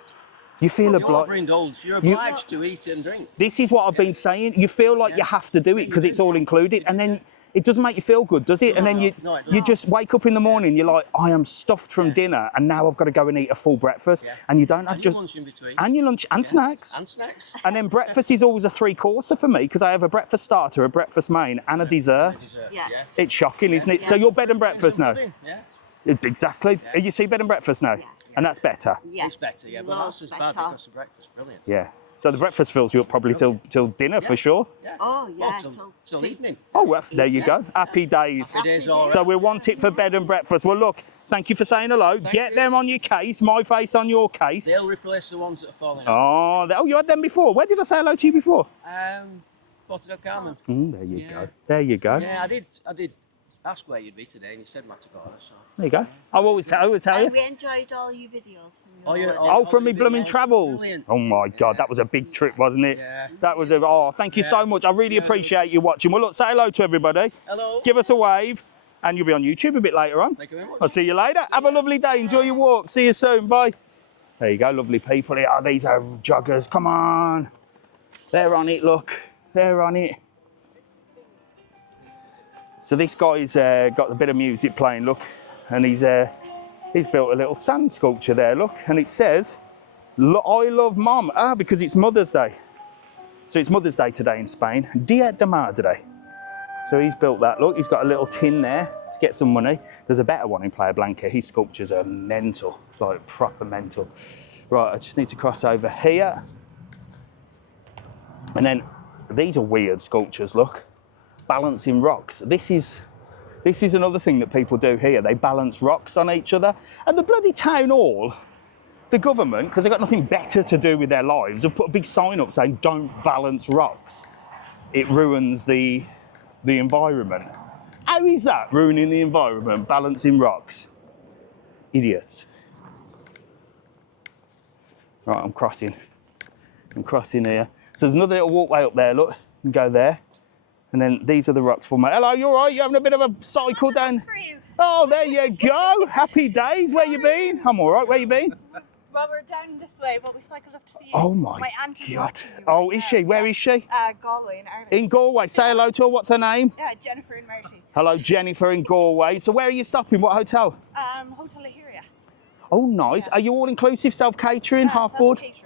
You feel You're obliged. overindulged. You're obliged to eat and drink. This is what I've been saying. You feel like you have to do it because it's all included, and then it doesn't make you feel good, does it? And then you just wake up in the morning, you're like, I am stuffed from dinner, and now I've got to go and eat a full breakfast, and you don't have And just your lunch in between. and your lunch and snacks. And snacks. And then breakfast is always a three-courser for me because I have a breakfast starter, a breakfast main, and a dessert. Dessert, Yeah. It's shocking, isn't it? So you're bed and breakfast now. Yeah. Exactly. You see bed and breakfast now, and that's better. Yeah. It's better, yeah, but Loads that's as bad better. because the breakfast brilliant. Yeah. So the breakfast fills you up probably till dinner for sure. Yeah. Oh, yeah. Till evening. Oh, well, there you go. Happy days. Happy days, all right. So we want it for bed and breakfast. Well, look, thank you for saying hello. Get them on your case, my face on your case. They'll replace the ones that are falling out. Oh, you had them before. Where did I say hello to you before? Puerto, Carmen. There you go. There you go. Yeah, I did ask where you'd be today, and you said Matagorda, so. There you go. I always tell you. And we enjoyed all your videos from your holiday. Oh, from me blooming yes, travels. brilliant. Oh my God, that was a big trip, wasn't it? Yeah. That was thank you so much. I really appreciate you watching. Well, look, say hello to everybody. Hello. Give us a wave, and you'll be on YouTube a bit later on. Thank you very much. I'll see you later. Have a lovely day. Enjoy your walk. See you soon. Bye. There you go, lovely people. Oh, these are joggers. Come on. They're on it, look. They're on it. So this guy's got a bit of music playing, look, and he's built a little sand sculpture there, look, and it says, I love Mom. Because it's Mother's Day. So it's Mother's Day today in Spain. Dia de Madre. So he's built that, look, he's got a little tin there to get some money. There's a better one in Playa Blanca. His sculptures are mental, like proper mental. Right, I just need to cross over here. And then these are weird sculptures, look. Balancing rocks. This is another thing that people do here. They balance rocks on each other. And the bloody town hall, the government, because they've got nothing better to do with their lives, have put a big sign up saying, don't balance rocks. It ruins the environment. How is that ruining the environment, balancing rocks? Idiots. Right, I'm crossing here. So there's another little walkway up there, look, you can go there. And then these are the rocks for me. Hello, you all right? You having a bit of a cycle down? Oh, there you go. Happy days. Where you been? I'm all right. Where you been? Well, we're down this way, but we cycled up to see you. Oh my aunt is God. watching you Oh, right is now. she? Where is she? Galway in Ireland. In Galway. Say hello to her. What's her name? Yeah, Jennifer and Marty. Hello, Jennifer in Galway. So where are you stopping? What hotel? Hotel Lahiria. Oh, nice. Yeah. Are you all inclusive, self-catering, half board? Self-catering.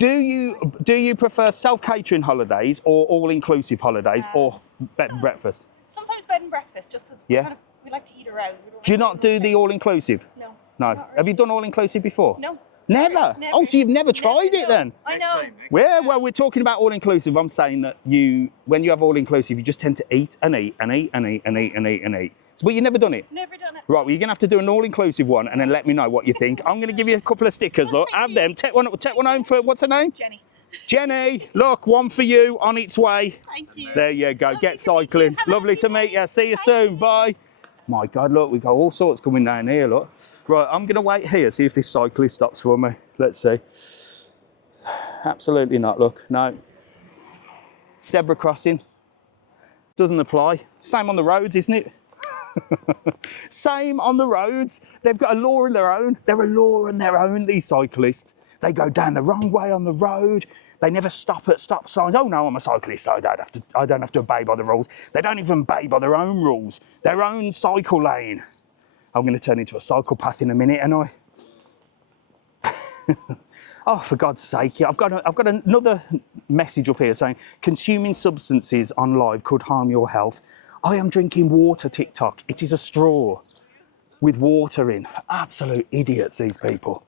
Yeah. Do you prefer self-catering holidays or all-inclusive holidays or bed and breakfast? Sometimes bed and breakfast, just because Yeah. we like to eat around. Do you not do the all-inclusive? No. No. Not Have you done all-inclusive before? No. Never? Never. Oh, so you've never tried it no. then? I know. Yeah, well, we're talking about all-inclusive. I'm saying that when you have all-inclusive, you just tend to eat and eat and eat and eat and eat and eat and eat. So, but you've never done it? Never done it. Right, well, you're going to have to do an all-inclusive one and then let me know what you think. I'm going to give you a couple of stickers, look. Have them. Take one home for, what's her name? Jenny. Jenny, look, one for you on its way. Thank you. There you go. Lovely Get to meet cycling. you. Have a Lovely lovely to meet day. you. See you Bye. soon. Bye. My God, look, we've got all sorts coming down here, look. Right, I'm going to wait here, see if this cyclist stops for me. Let's see. Absolutely not, look. No. Zebra crossing. Doesn't apply. Same on the roads, isn't it? Same on the roads. They've got a law of their own. They're a law on their own, these cyclists. They go down the wrong way on the road. They never stop at stop signs. Oh no, I'm a cyclist. I don't have to obey by the rules. They don't even obey by their own rules. Their own cycle lane. I'm going to turn into a psychopath in a minute, and oh, for God's sake! I've got another message up here saying consuming substances on live could harm your health. I am drinking water. TikTok. It is a straw with water in. Absolute idiots, these people.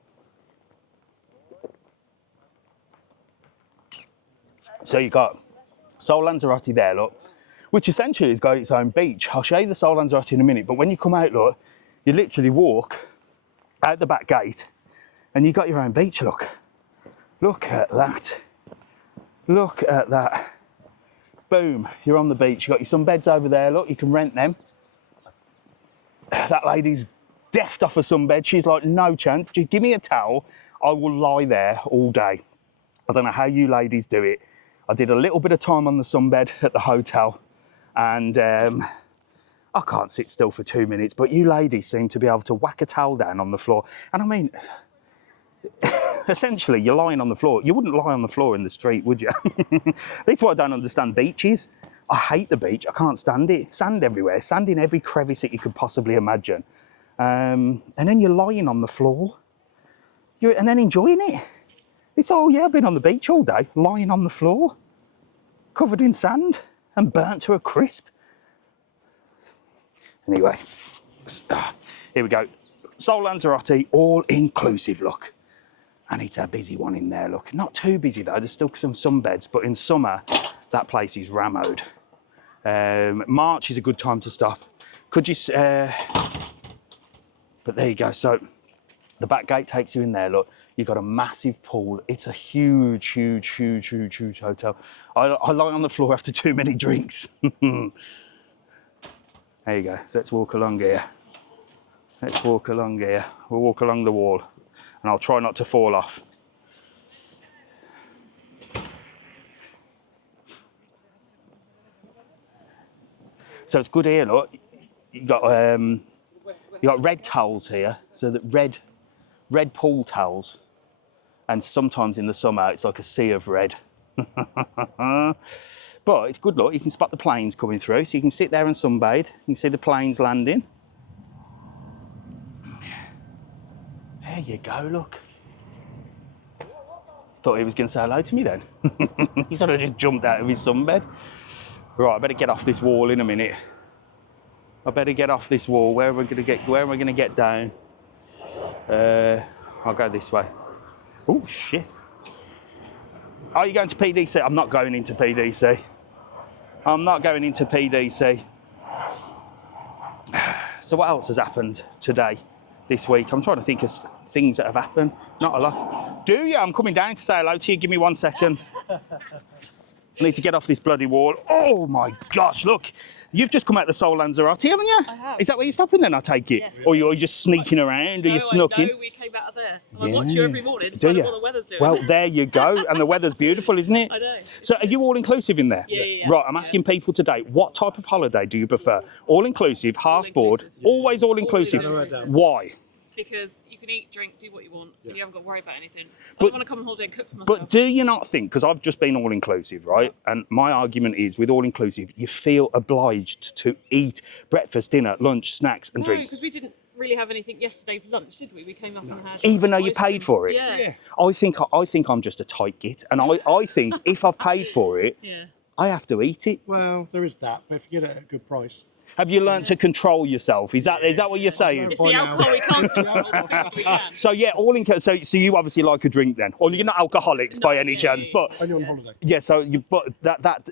So you got Sol Lanzarote there, look, which essentially has got its own beach. I'll show you the Sol Lanzarote in a minute, but when you come out, look, you literally walk out the back gate and you got your own beach, look. Look at that. Look at that. Boom, you're on the beach. You got your sunbeds over there, look, you can rent them. That lady's deft off a sunbed. She's like, no chance, just give me a towel. I will lie there all day. I don't know how you ladies do it. I did a little bit of time on the sunbed at the hotel and I can't sit still for 2 minutes, but you ladies seem to be able to whack a towel down on the floor. And I mean, essentially you're lying on the floor. You wouldn't lie on the floor in the street, would you? That's why I don't understand beaches. I hate the beach, I can't stand it. Sand everywhere, sand in every crevice that you could possibly imagine. And then you're lying on the floor and then enjoying it. It's all, yeah, I've been on the beach all day, lying on the floor, covered in sand and burnt to a crisp. Anyway, here we go. Sol Lanzarote, all inclusive, look. And it's a busy one in there, look. Not too busy though, there's still some sunbeds, but in summer, that place is rammed. March is a good time to stop. Could you, but there you go. So the back gate takes you in there, look. You've got a massive pool. It's a huge, huge, huge, huge, huge hotel. I lie on the floor after too many drinks. There you go. Let's walk along here. Let's walk along here. We'll walk along the wall and I'll try not to fall off. So it's good here, look. You got red towels here. So that red pool towels. And sometimes in the summer, it's like a sea of red. But it's good, look, you can spot the planes coming through, so you can sit there and sunbathe. You can see the planes landing. There you go, look. Thought he was going to say hello to me then. He sort of just jumped out of his sunbed. Right, I better get off this wall in a minute. I better get off this wall. Where am I going to get down? I'll go this way. Oh, shit. Are you going to PDC? I'm not going into PDC. I'm not going into PDC. So what else has happened today, this week? I'm trying to think of things that have happened. Not a lot. Do you? I'm coming down to say hello to you. Give me 1 second. I need to get off this bloody wall. Oh my gosh, look. You've just come out the Sol Lanzarote, haven't you? I have. Is that where you're stopping then, I take it? Yes. Or you're just sneaking around, or you're snucking? No, we came out of there. And I watch you every morning to Do find you? out what the weather's doing. Well, there you go. And the weather's beautiful, isn't it? I know. So are you all inclusive in there? Yeah, yeah, yeah. Right, I'm asking people today, what type of holiday do you prefer? All inclusive, half board, inclusive. always all inclusive. Always all-inclusive. Why? Because you can eat, drink, do what you want, and you haven't got to worry about anything. I But- don't want to come on holiday and cook for myself. But do you not think, because I've just been all inclusive, right? And my argument is with all inclusive, you feel obliged to eat breakfast, dinner, lunch, snacks and no, drinks. because we didn't really have anything yesterday for lunch, did we? We came up and had. Even though you ice cream. paid for it? Yeah. I think I'm just a tight git, and I think if I've paid for it, Yeah. I have to eat it. Well, there is that, but if you get it at a good price. Have you learnt to control yourself? Is that what you're saying? It's the alcohol we can't control. The food we can. So yeah, so you obviously like a drink then, or you're not alcoholics by any chance, but When you're on holiday. yeah. So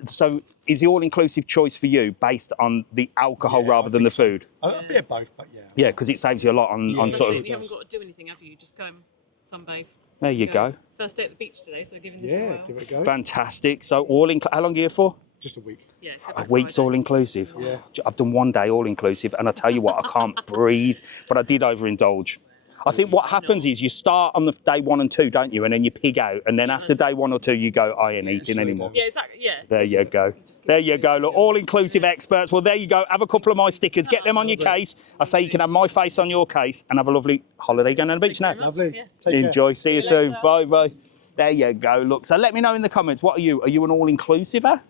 so is the all-inclusive choice for you based on the alcohol rather than the food? A bit of both, but yeah. Yeah, because it saves you a lot on sort Especially of. if you haven't got to do anything, have you? Just go and sunbathe. There you go. First day at the beach today, so giving them Yeah, some give it a go. Fantastic. So how long are you here for? Just a week. Yeah. A week's all-inclusive. Yeah. I've done 1 day all-inclusive, and I tell you what, I can't breathe. But I did overindulge. I think what happens is you start on the day 1 and 2, don't you? And then you pig out, and then after day 1 or 2, you go, I ain't eating anymore. Yeah, exactly. Yeah. There you go. There you go. Look, all-inclusive experts. Well, there you go. Have a couple of my stickers. Get them on your case. I say you can have my face on your case and have a lovely holiday going on the beach now. Lovely. Yes. Take care. Enjoy. See you soon. later. Bye bye. There you go. Look. So let me know in the comments. What are you? Are you an all-inclusiver?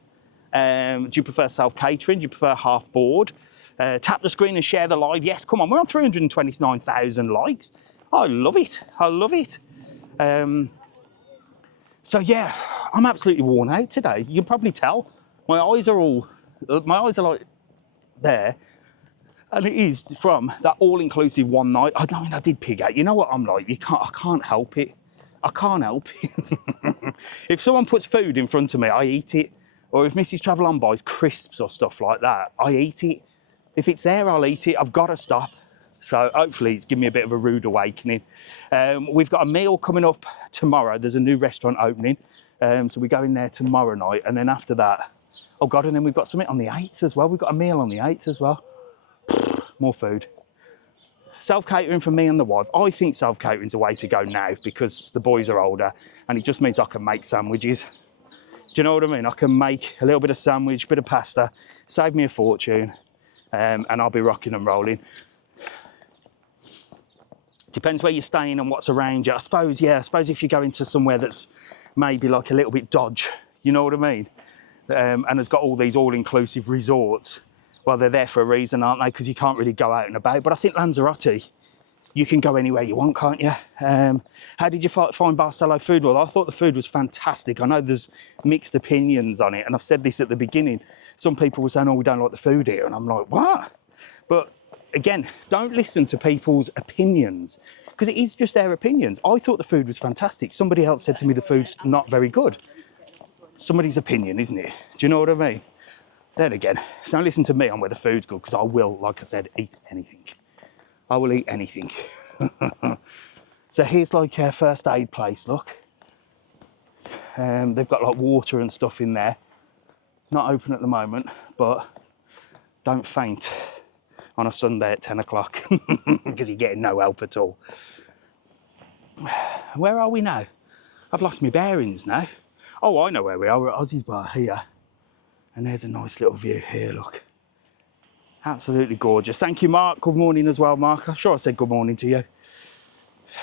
Do you prefer self-catering? Do you prefer half board? Tap the screen and share the live. Yes. Come on. We're on 329,000 likes. I love it. I love it. So yeah, I'm absolutely worn out today. You can probably tell. My eyes are like there. And it is from that all-inclusive one night. I mean, I did pig out. You know what I'm like? I can't help it. I can't help it. If someone puts food in front of me, I eat it. Or if Mrs. TravelON buys crisps or stuff like that, I eat it. If it's there, I'll eat it. I've got to stop. So hopefully it's given me a bit of a rude awakening. We've got a meal coming up tomorrow. There's a new restaurant opening. So we go in there tomorrow night. And then after that, oh God, and then we've got something on the 8th as well. We've got a meal on the 8th as well. More food. Self-catering for me and the wife. I think self-catering's a way to go now because the boys are older and it just means I can make sandwiches. Do you know what I mean? I can make a little bit of sandwich, bit of pasta, save me a fortune, and I'll be rocking and rolling. Depends where you're staying and what's around you. I suppose if you go into somewhere that's maybe like a little bit dodge, you know what I mean? And has got all these all-inclusive resorts. Well, they're there for a reason, aren't they? Because you can't really go out and about. But I think Lanzarote, you can go anywhere you want, can't you? How did you find Barcelo food? Well, I thought the food was fantastic. I know there's mixed opinions on it, and I've said this at the beginning. Some people were saying, oh, we don't like the food here. And I'm like, what? But again, don't listen to people's opinions, because it is just their opinions. I thought the food was fantastic. Somebody else said to me the food's not very good. Somebody's opinion, isn't it? Do you know what I mean? Then again, don't listen to me on whether food's good, because I will, like I said, eat anything. I will eat anything. So here's like a first aid place, look. They've got like water and stuff in there. Not open at the moment, but don't faint on a Sunday at 10 o'clock because you're getting no help at all. Where are we now? I've lost my bearings now. Oh, I know where we are. We're at Aussie's Bar here. And there's a nice little view here, look. Absolutely gorgeous. Thank you, Mark. Good morning as well, Mark. I'm sure I said good morning to you.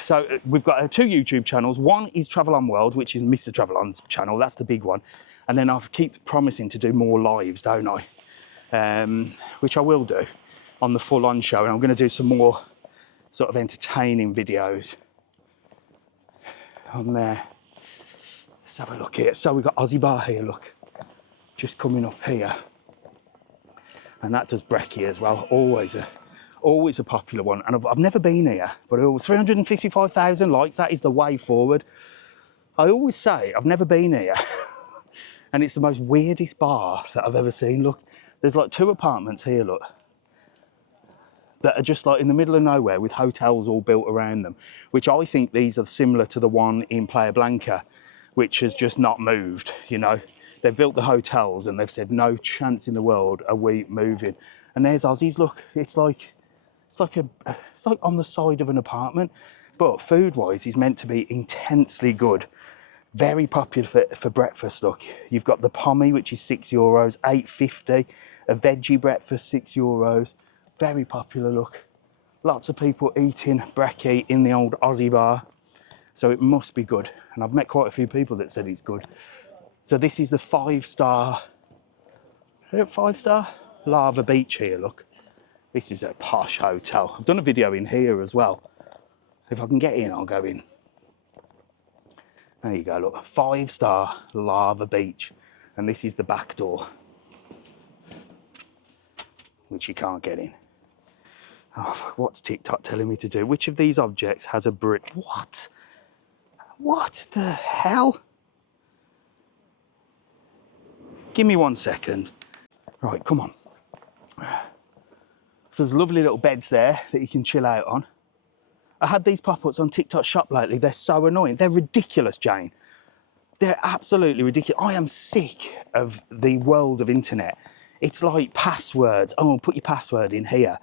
So we've got 2 YouTube channels. One is TravelON World, which is Mr. TravelOn's channel. That's the big one. And then I keep promising to do more lives, don't I? Which I will do on the full-on show. And I'm going to do some more sort of entertaining videos on there. Let's have a look here. So we've got Aussie Bar here, look. Just coming up here. And that does brekkie as well. Always a popular one. And I've never been here, but it was 355,000 likes. That is the way forward. I always say I've never been here. And it's the most weirdest bar that I've ever seen. Look, there's like 2 apartments here, look, that are just like in the middle of nowhere with hotels all built around them, which I think these are similar to the one in Playa Blanca, which has just not moved, you know. They've built the hotels and they've said no chance in the world are we moving. And there's Aussies, look, it's like on the side of an apartment, but food-wise is meant to be intensely good. Very popular for breakfast, look. You've got the pommy, which is €6, $8.50. A veggie breakfast, €6. Very popular, look. Lots of people eating brekkie in the old Aussie bar. So it must be good. And I've met quite a few people that said it's good. So this is the 5-star Lava Beach here, look. This is a posh hotel. I've done a video in here as well. If I can get in, I'll go in. There you go, look, 5-star lava beach. And this is the back door, which you can't get in. Oh, fuck, what's TikTok telling me to do? Which of these objects has a brick? What? What the hell? Give me 1 second. Right, come on. So there's lovely little beds there that you can chill out on. I had these pop-ups on TikTok shop lately. They're so annoying. They're ridiculous, Jane. They're absolutely ridiculous. I am sick of the world of internet. It's like passwords. Oh, put your password in here.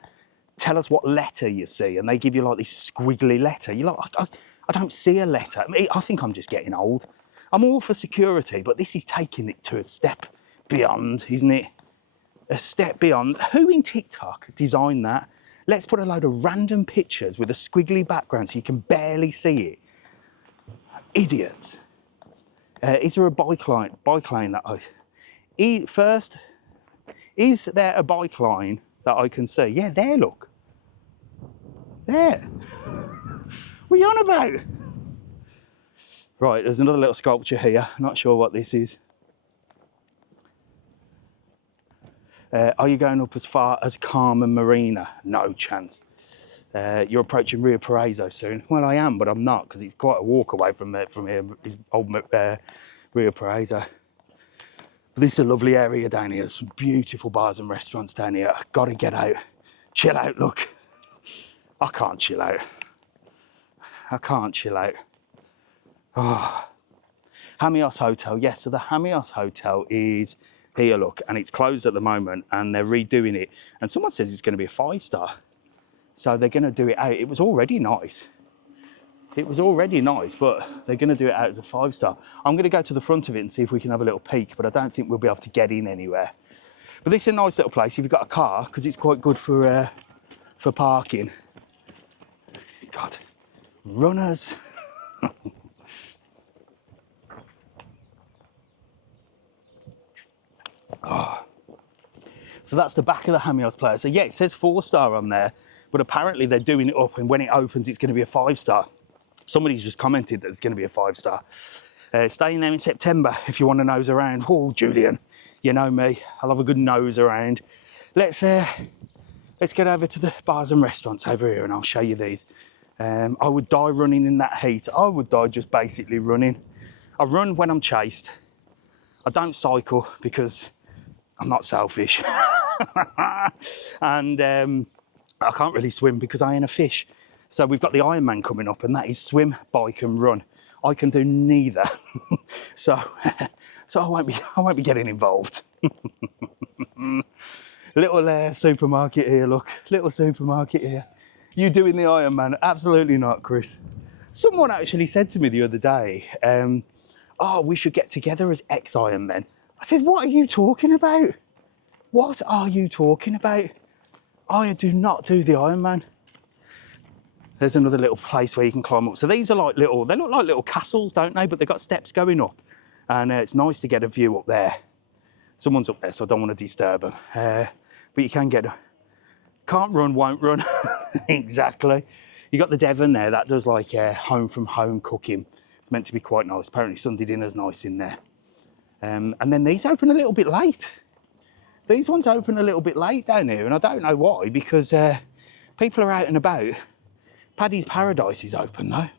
Tell us what letter you see. And they give you like this squiggly letter. You're like, I don't see a letter. I think I'm just getting old. I'm all for security, but this is taking it to a step beyond, isn't it? A step beyond. Who in TikTok designed that? Let's put a load of random pictures with a squiggly background so you can barely see it. Idiots. Is there a bike lane that I... First, is there a bike line that I can see? Yeah, there, look. There. What are you on about? Right, there's another little sculpture here. Not sure what this is. Are you going up as far as Carmen Marina? No chance. You're approaching Rio Paraiso soon. Well, I am, but I'm not, because it's quite a walk away from here, is old Rio Paraiso. But this is a lovely area down here. There's some beautiful bars and restaurants down here. I've got to get out. Chill out, look. I can't chill out. I can't chill out. Oh. Hamios Hotel. Yes, so the Hamios Hotel is here, look, and it's closed at the moment and they're redoing it. And someone says it's going to be a 5-star. So they're going to do it out. It was already nice. It was already nice, but they're going to do it out as a 5-star. I'm going to go to the front of it and see if we can have a little peek, but I don't think we'll be able to get in anywhere. But this is a nice little place if you've got a car, because it's quite good for parking. God, runners. Oh. So that's the back of the Hamios Place. So yeah, it says 4-star on there, but apparently they're doing it up, and when it opens, it's going to be a 5-star. Somebody's just commented that it's going to be a 5-star. Staying there in September if you want to nose around. Oh, Julian, you know me. I'll have a good nose around. Let's get over to the bars and restaurants over here, and I'll show you these. I would die running in that heat. I would die just basically running. I run when I'm chased. I don't cycle because I'm not selfish. And I can't really swim because I ain't a fish. So we've got the Ironman coming up, and that is swim, bike and run. I can do neither. so I won't be getting involved. Little supermarket here, look. Little supermarket here. You doing the Ironman? Absolutely not, Chris. Someone actually said to me the other day, oh, we should get together as ex-Ironmen. I said, what are you talking about? What are you talking about? I do not do the Ironman. There's another little place where you can climb up. So these are like they look like little castles, don't they? But they've got steps going up. And it's nice to get a view up there. Someone's up there, so I don't want to disturb them. But you can get, can't run, won't run. Exactly. You got the Devon there, that does like home from home cooking. It's meant to be quite nice. Apparently Sunday dinner's nice in there. And then these open a little bit late. These ones open a little bit late down here, and I don't know why, because people are out and about. Paddy's Paradise is open though.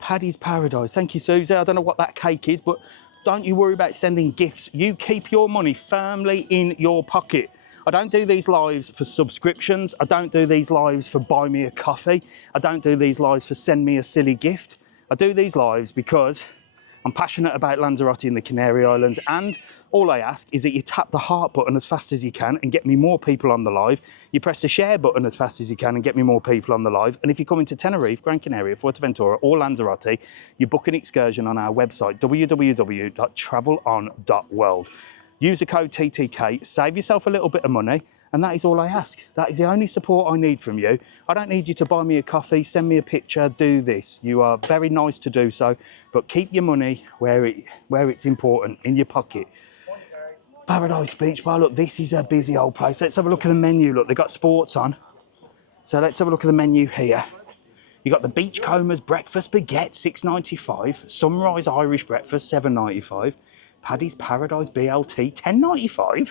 Paddy's Paradise. Thank you, Susie. I don't know what that cake is, but don't you worry about sending gifts. You keep your money firmly in your pocket. I don't do these lives for subscriptions. I don't do these lives for buy me a coffee. I don't do these lives for send me a silly gift. I do these lives because I'm passionate about Lanzarote and the Canary Islands, and all I ask is that you tap the heart button as fast as you can and get me more people on the live. You press the share button as fast as you can and get me more people on the live. And if you're coming to Tenerife, Gran Canaria, Fuerteventura or Lanzarote, you book an excursion on our website, www.travelon.world. Use the code TTK, save yourself a little bit of money, and that is all I ask. That is the only support I need from you. I don't need you to buy me a coffee, send me a picture, do this. You are very nice to do so, but keep your money where it's important, in your pocket. Paradise Beach Bar. Look, this is a busy old place. Let's have a look at the menu. Look, they've got sports on. So let's have a look at the menu here. You got the Beachcombers breakfast baguette, $6.95. Sunrise Irish breakfast, $7.95. Paddy's Paradise BLT, $10.95.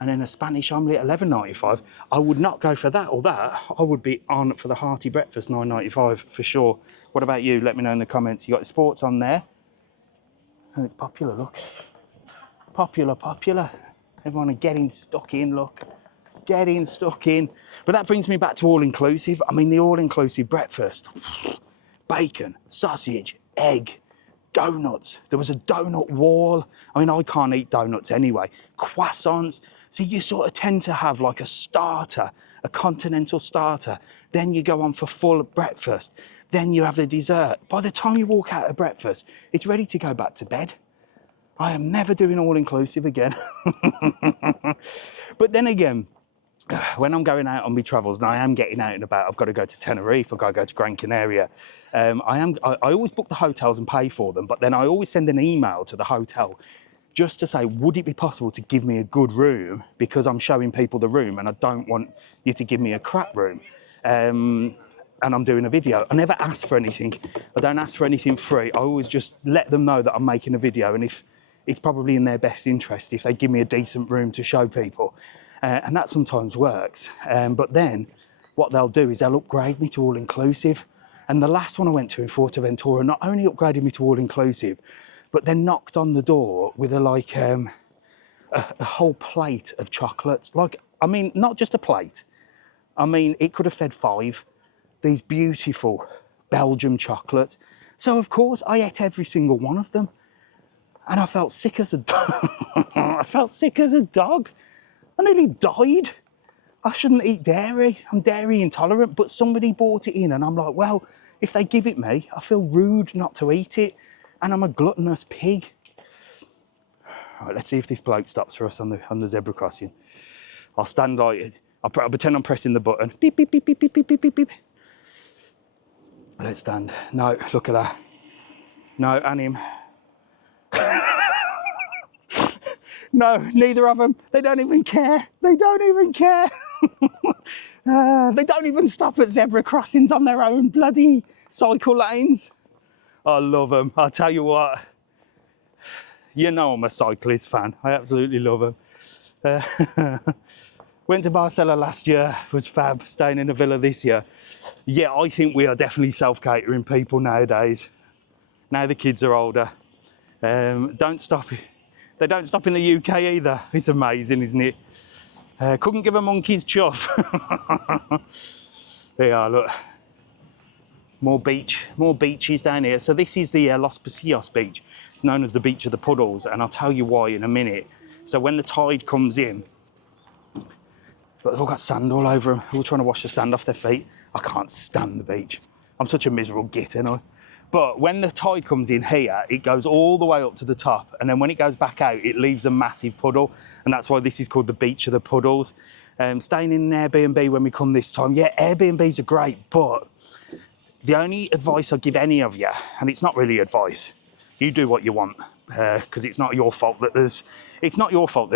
And then a Spanish omelette, $11.95. I would not go for that or that. I would be on for the hearty breakfast, $9.95 for sure. What about you? Let me know in the comments. You got the sports on there. And it's popular, look. Popular. Everyone are getting stuck in, look. Getting stuck in. But that brings me back to all-inclusive. I mean, the all-inclusive breakfast. Bacon, sausage, egg, donuts. There was a donut wall. I mean, I can't eat donuts anyway. Croissants. So you sort of tend to have like a starter, a continental starter. Then you go on for full breakfast. Then you have the dessert. By the time you walk out of breakfast, it's ready to go back to bed. I am never doing all-inclusive again. But then again, when I'm going out on my travels, and I am getting out and about, I've got to go to Tenerife, I've got to go to Gran Canaria. I always book the hotels and pay for them, but then I always send an email to the hotel just to say, would it be possible to give me a good room, because I'm showing people the room and I don't want you to give me a crap room. And I'm doing a video. I never ask for anything. I don't ask for anything free. I always just let them know that I'm making a video, and if it's probably in their best interest if they give me a decent room to show people. And that sometimes works. But then what they'll do is they'll upgrade me to all-inclusive. And the last one I went to in Fuerteventura not only upgraded me to all-inclusive, but then knocked on the door with a whole plate of chocolates. Like, I mean, not just a plate. I mean, it could have fed 5. These beautiful Belgium chocolates. So of course I ate every single one of them. And I felt sick as a dog. I felt sick as a dog. I nearly died. I shouldn't eat dairy. I'm dairy intolerant, but somebody bought it in and I'm like, well, if they give it me, I feel rude not to eat it. And I'm a gluttonous pig. All right, let's see if this bloke stops for us on the zebra crossing. I'll stand like, I'll pretend I'm pressing the button. Beep, beep, beep, beep, beep, beep, beep, beep, beep. Let's stand. No, look at that. No, and him. No, neither of them. They don't even care. They don't even care. They don't even stop at zebra crossings on their own bloody cycle lanes. I love them. I'll tell you what. You know I'm a cyclist fan. I absolutely love them. Went to Barcelona last year. Was fab. Staying in a villa this year. Yeah, I think we are definitely self-catering people nowadays. Now the kids are older. Don't stop. They don't stop in the UK either. It's amazing, isn't it? Couldn't give a monkey's chuff. There you are, look. More beaches down here. So this is the Los Pasillos beach. It's known as the beach of the puddles, and I'll tell you why in a minute. So when the tide comes in, but they've all got sand all over them. All trying to wash the sand off their feet. I can't stand the beach. I'm such a miserable git, you know. But when the tide comes in here, it goes all the way up to the top. And then when it goes back out, it leaves a massive puddle. And that's why this is called the beach of the puddles. Staying in an Airbnb when we come this time. Yeah, Airbnbs are great, but the only advice I give any of you, and it's not really advice, you do what you want, because it's not your fault that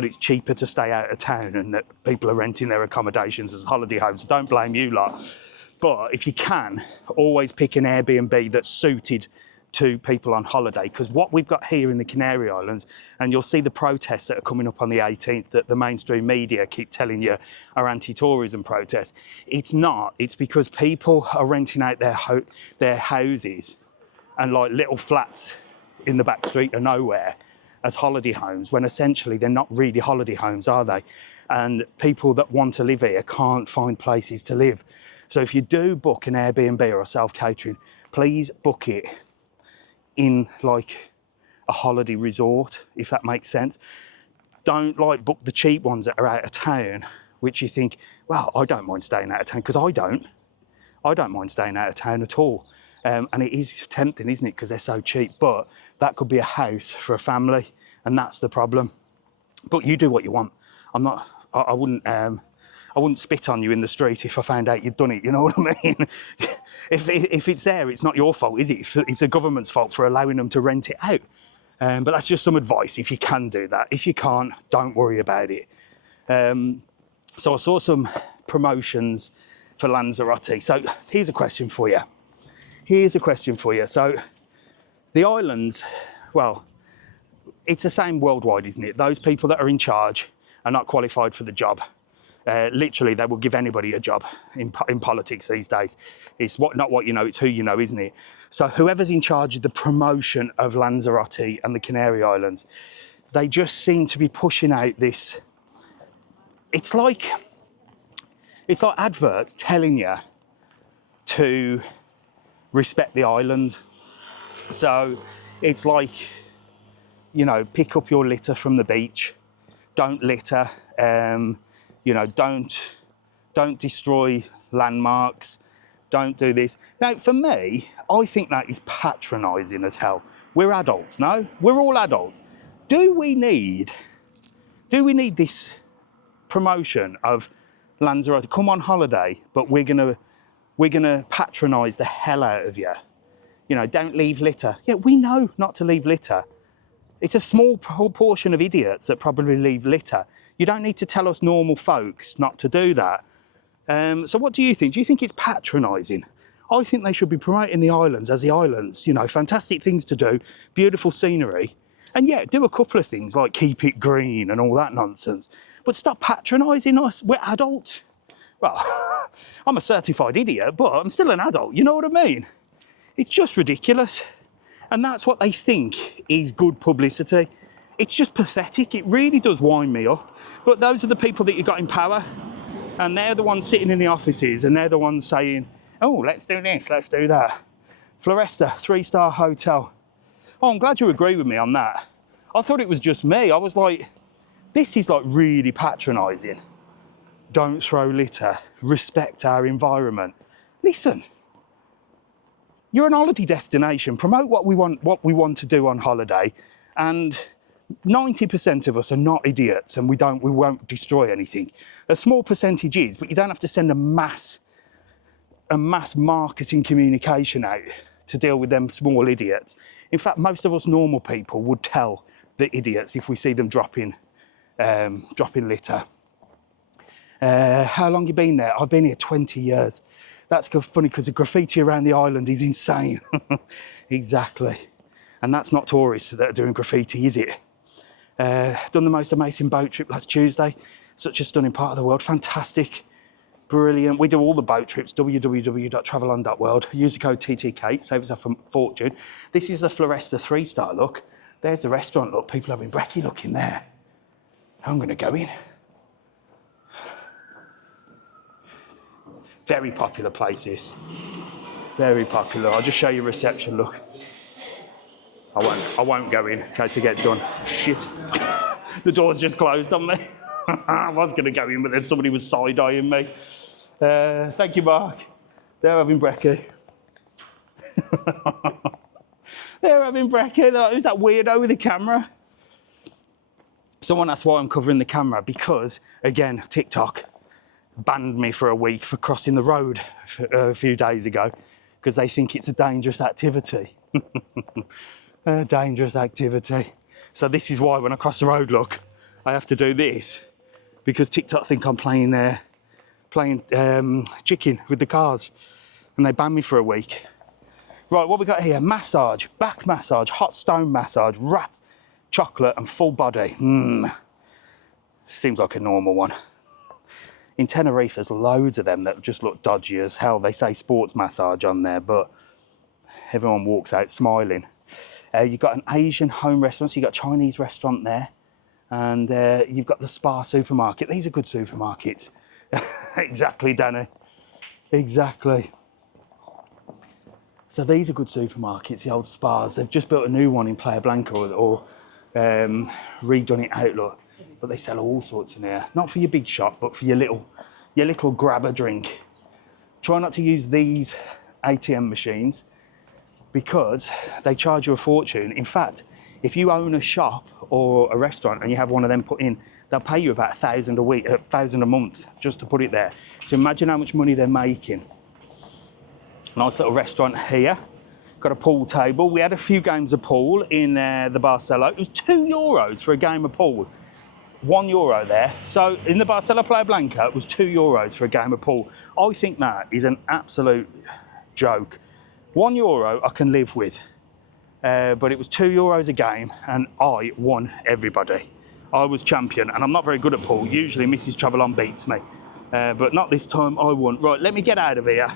it's cheaper to stay out of town and that people are renting their accommodations as holiday homes. Don't blame you lot. But if you can, always pick an Airbnb that's suited to people on holiday, because what we've got here in the Canary Islands, and you'll see the protests that are coming up on the 18th that the mainstream media keep telling you are anti-tourism protests. It's not. It's because people are renting out their houses and like little flats in the back street of nowhere as holiday homes, when essentially they're not really holiday homes, are they? And people that want to live here can't find places to live. So if you do book an Airbnb or a self-catering, please book it in like a holiday resort, if that makes sense. Don't like book the cheap ones that are out of town, which you think, well, I don't mind staying out of town, because I don't mind staying out of town at all. And it is tempting, isn't it, because they're so cheap, but that could be a house for a family, and that's the problem. But you do what you want. I wouldn't spit on you in the street if I found out you'd done it, you know what I mean? If it's there, it's not your fault, is it? It's the government's fault for allowing them to rent it out. But that's just some advice if you can do that. If you can't, don't worry about it. So I saw some promotions for Lanzarote. So here's a question for you. So the islands, well, it's the same worldwide, isn't it? Those people that are in charge are not qualified for the job. Literally, they will give anybody a job in politics these days. It's not what you know, it's who you know, isn't it? So whoever's in charge of the promotion of Lanzarote and the Canary Islands, they just seem to be pushing out this. It's like adverts telling you to respect the island. So it's like, you know, pick up your litter from the beach, don't litter, you know, don't destroy landmarks, don't do this. Now, for me, I think that is patronising as hell. We're adults, no? We're all adults. Do we need this promotion of Lanzarote? Come on holiday, but we're gonna patronise the hell out of you. You know, don't leave litter. Yeah, we know not to leave litter. It's a small proportion of idiots that probably leave litter. You don't need to tell us normal folks not to do that. So what do you think? Do you think it's patronising? I think they should be promoting the islands as the islands, you know, fantastic things to do, beautiful scenery. And yeah, do a couple of things like keep it green and all that nonsense. But stop patronising us. We're adults. Well, I'm a certified idiot, but I'm still an adult. You know what I mean? It's just ridiculous. And that's what they think is good publicity. It's just pathetic. It really does wind me up. But those are the people that you got in power. And they're the ones sitting in the offices and they're the ones saying, oh, let's do this, let's do that. Floresta, 3-star hotel. Oh, I'm glad you agree with me on that. I thought it was just me. I was like, this is like really patronising. Don't throw litter. Respect our environment. Listen, you're an holiday destination. Promote what we want to do on holiday. And 90% of us are not idiots and we won't destroy anything. A small percentage is, but you don't have to send a mass marketing communication out to deal with them small idiots. In fact, most of us normal people would tell the idiots if we see them dropping litter. How long you been there? I've been here 20 years. That's funny because the graffiti around the island is insane. Exactly. And that's not tourists that are doing graffiti, is it? Done the most amazing boat trip last Tuesday. Such a stunning part of the world. Fantastic. Brilliant. We do all the boat trips. www.travelon.world. Use the code TTK. Saves us a fortune. This is the Floresta 3-star look. There's the restaurant look. People having brekkie look in there. I'm going to go in. Very popular place, this. Very popular. I'll just show you reception look. I won't go in in case I get done. Shit. The door's just closed on me. I was going to go in, but then somebody was side-eyeing me. Thank you, Mark. They're having brekkie. They're having brekkie. They're like, who's that weirdo with the camera? Someone asked why I'm covering the camera. Because, again, TikTok banned me for a week for crossing the road a few days ago because they think it's a dangerous activity. A dangerous activity. So this is why when I cross the road, look, I have to do this because TikTok think I'm playing chicken with the cars and they ban me for a week. Right, what we got here? Massage, back massage, hot stone massage, wrap, chocolate and full body. Seems like a normal one. In Tenerife, there's loads of them that just look dodgy as hell. They say sports massage on there, but everyone walks out smiling. You've got an Asian home restaurant, so you've got a Chinese restaurant there. And you've got the spa supermarket. These are good supermarkets. Exactly, Danny. Exactly. So these are good supermarkets, the old spas. They've just built a new one in Playa Blanca or redone it out, look. But they sell all sorts in here. Not for your big shop, but for your little grab a drink. Try not to use these ATM machines because they charge you a fortune. In fact, if you own a shop or a restaurant and you have one of them put in, they'll pay you about $1,000 a month just to put it there. So imagine how much money they're making. Nice little restaurant here. Got a pool table. We had a few games of pool in the Barcelo. It was €2 for a game of pool. €1 there. So in the Barcelo Playa Blanca, it was €2 for a game of pool. I think that is an absolute joke. €1 I can live with, but it was €2 a game, and I won everybody. I was champion, and I'm not very good at pool. Usually Mrs. TravelON beats me, but not this time. I won. Right, let me get out of here.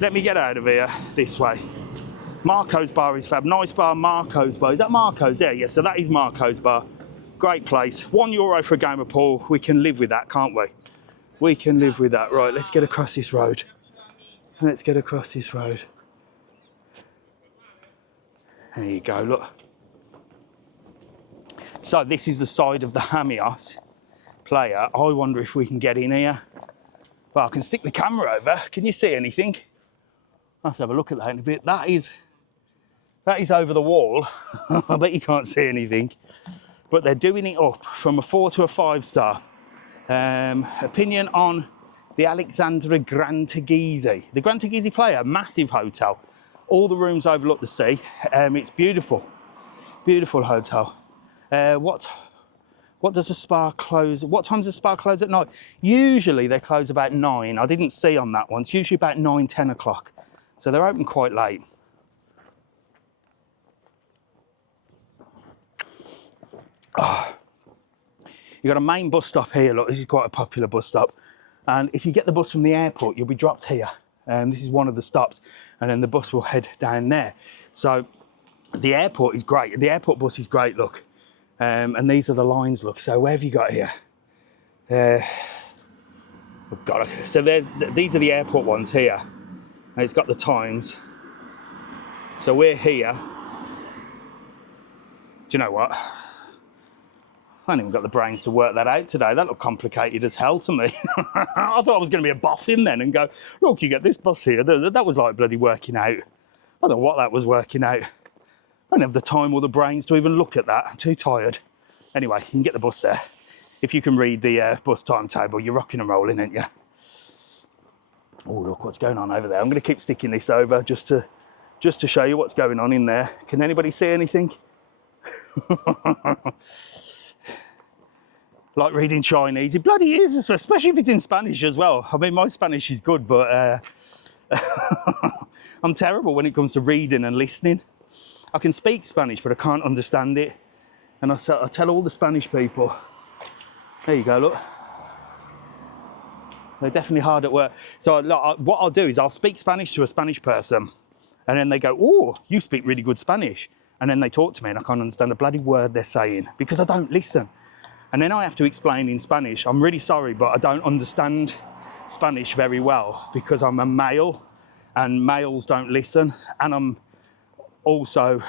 Let me get out of here this way. Marco's bar is fab. Nice bar, Marco's bar. Is that Marco's? Yeah, so that is Marco's bar. Great place. €1 for a game of pool. We can live with that, can't we? We can live with that. Right, let's get across this road. Let's get across this road. There you go, look. So this is the side of the Hamios player. I wonder if we can get in here. Well, I can stick the camera over. Can you see anything? I'll have to have a look at that in a bit. That is over the wall. I bet you can't see anything. But they're doing it up from a 4 to a 5-star. Opinion on the Alexandra Gran Taghese. The Gran Taghese Player, massive hotel. All the rooms overlook the sea. It's beautiful. Beautiful hotel. What does the spa close? What time does the spa close at night? Usually they close about 9. I didn't see on that one. It's usually about 9, 10 o'clock. So they're open quite late. Oh. You've got a main bus stop here. Look, this is quite a popular bus stop. And if you get the bus from the airport, you'll be dropped here. This is one of the stops. And then the bus will head down there. So the airport is great. The airport bus is great, look. And these are the lines, look. So where have you got here? Oh God. So these are the airport ones here. And it's got the times. So we're here. Do you know what? I haven't even got the brains to work that out today. That looked complicated as hell to me. I thought I was going to be a boss in then and go, look, you get this bus here. That was like bloody working out. I don't know what that was working out. I don't have the time or the brains to even look at that. I'm too tired. Anyway, you can get the bus there. If you can read the bus timetable, you're rocking and rolling, aren't you? Oh, look what's going on over there. I'm going to keep sticking this over just to show you what's going on in there. Can anybody see anything? Like reading Chinese. It bloody is, especially if it's in Spanish as well. I mean, my Spanish is good, but I'm terrible when it comes to reading and listening. I can speak Spanish, but I can't understand it. And I tell all the Spanish people, there you go, look. They're definitely hard at work. So what I'll do is I'll speak Spanish to a Spanish person, and then they go, oh, you speak really good Spanish. And then they talk to me and I can't understand a bloody word they're saying because I don't listen. And then I have to explain in Spanish, I'm really sorry, but I don't understand Spanish very well because I'm a male and males don't listen. And I'm also,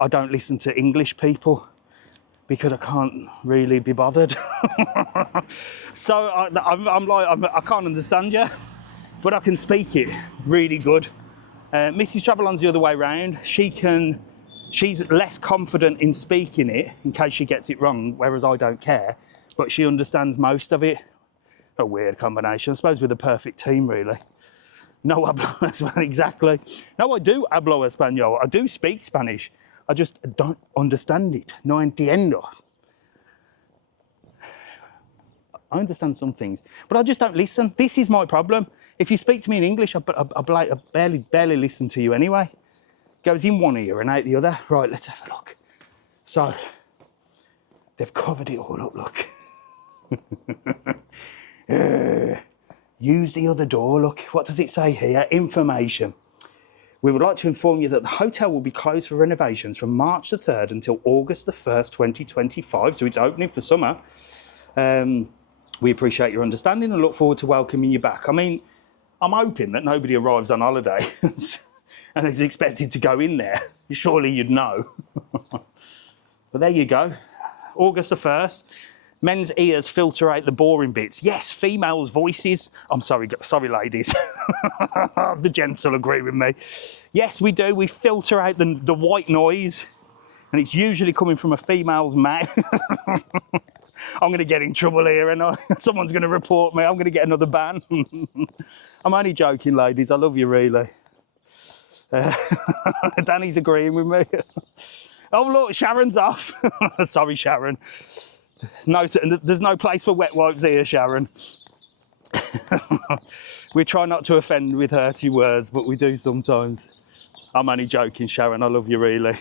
I don't listen to English people because I can't really be bothered. So I can't understand you, but I can speak it really good. Mrs. TravelON's the other way around. She's less confident in speaking it in case she gets it wrong, whereas I don't care, but she understands most of it. A weird combination, I suppose, with a perfect team, really. No hablo español, exactly. No, I do hablo español. I do speak Spanish. I just don't understand it. No entiendo. I understand some things, but I just don't listen. This is my problem. If you speak to me in English, I barely listen to you anyway. Goes in one ear and out the other. Right, let's have a look. So, they've covered it all up, look. Use the other door, look. What does it say here? Information. We would like to inform you that the hotel will be closed for renovations from March the 3rd until August the 1st, 2025. So it's opening for summer. We appreciate your understanding and look forward to welcoming you back. I mean, I'm hoping that nobody arrives on holiday and is expected to go in there. Surely you'd know. But there you go. August the 1st. Men's ears filter out the boring bits. Yes, females' voices. I'm sorry ladies. The gents will agree with me. Yes, we do. We filter out the white noise. And it's usually coming from a female's mouth. I'm going to get in trouble here and someone's going to report me. I'm going to get another ban. I'm only joking, ladies. I love you, really. Danny's agreeing with me. Oh look, Sharon's off. Sorry, Sharon. No, there's no place for wet wipes here, Sharon. We try not to offend with hurty words, but we do sometimes. I'm only joking, Sharon. I love you, really.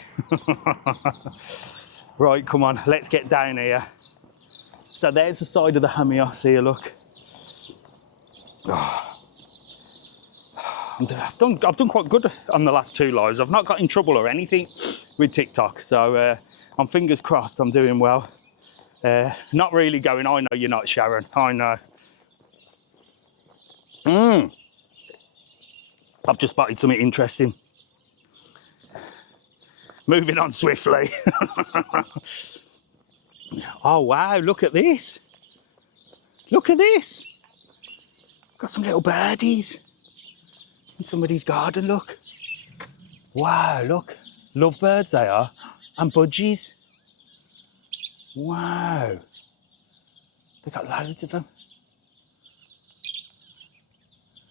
Right, come on, let's get down here. So there's the side of the Hamios here, look. I've done quite good on the last 2 lives. I've not got in trouble or anything with TikTok, so I'm fingers crossed I'm doing well. Not really going, I know you're not, Sharon, I know. I've just spotted something interesting. Moving on swiftly. Oh wow, look at this. Look at this. Got some little birdies in somebody's garden, look. Wow, look. Lovebirds they are. And budgies. Wow. They've got loads of them.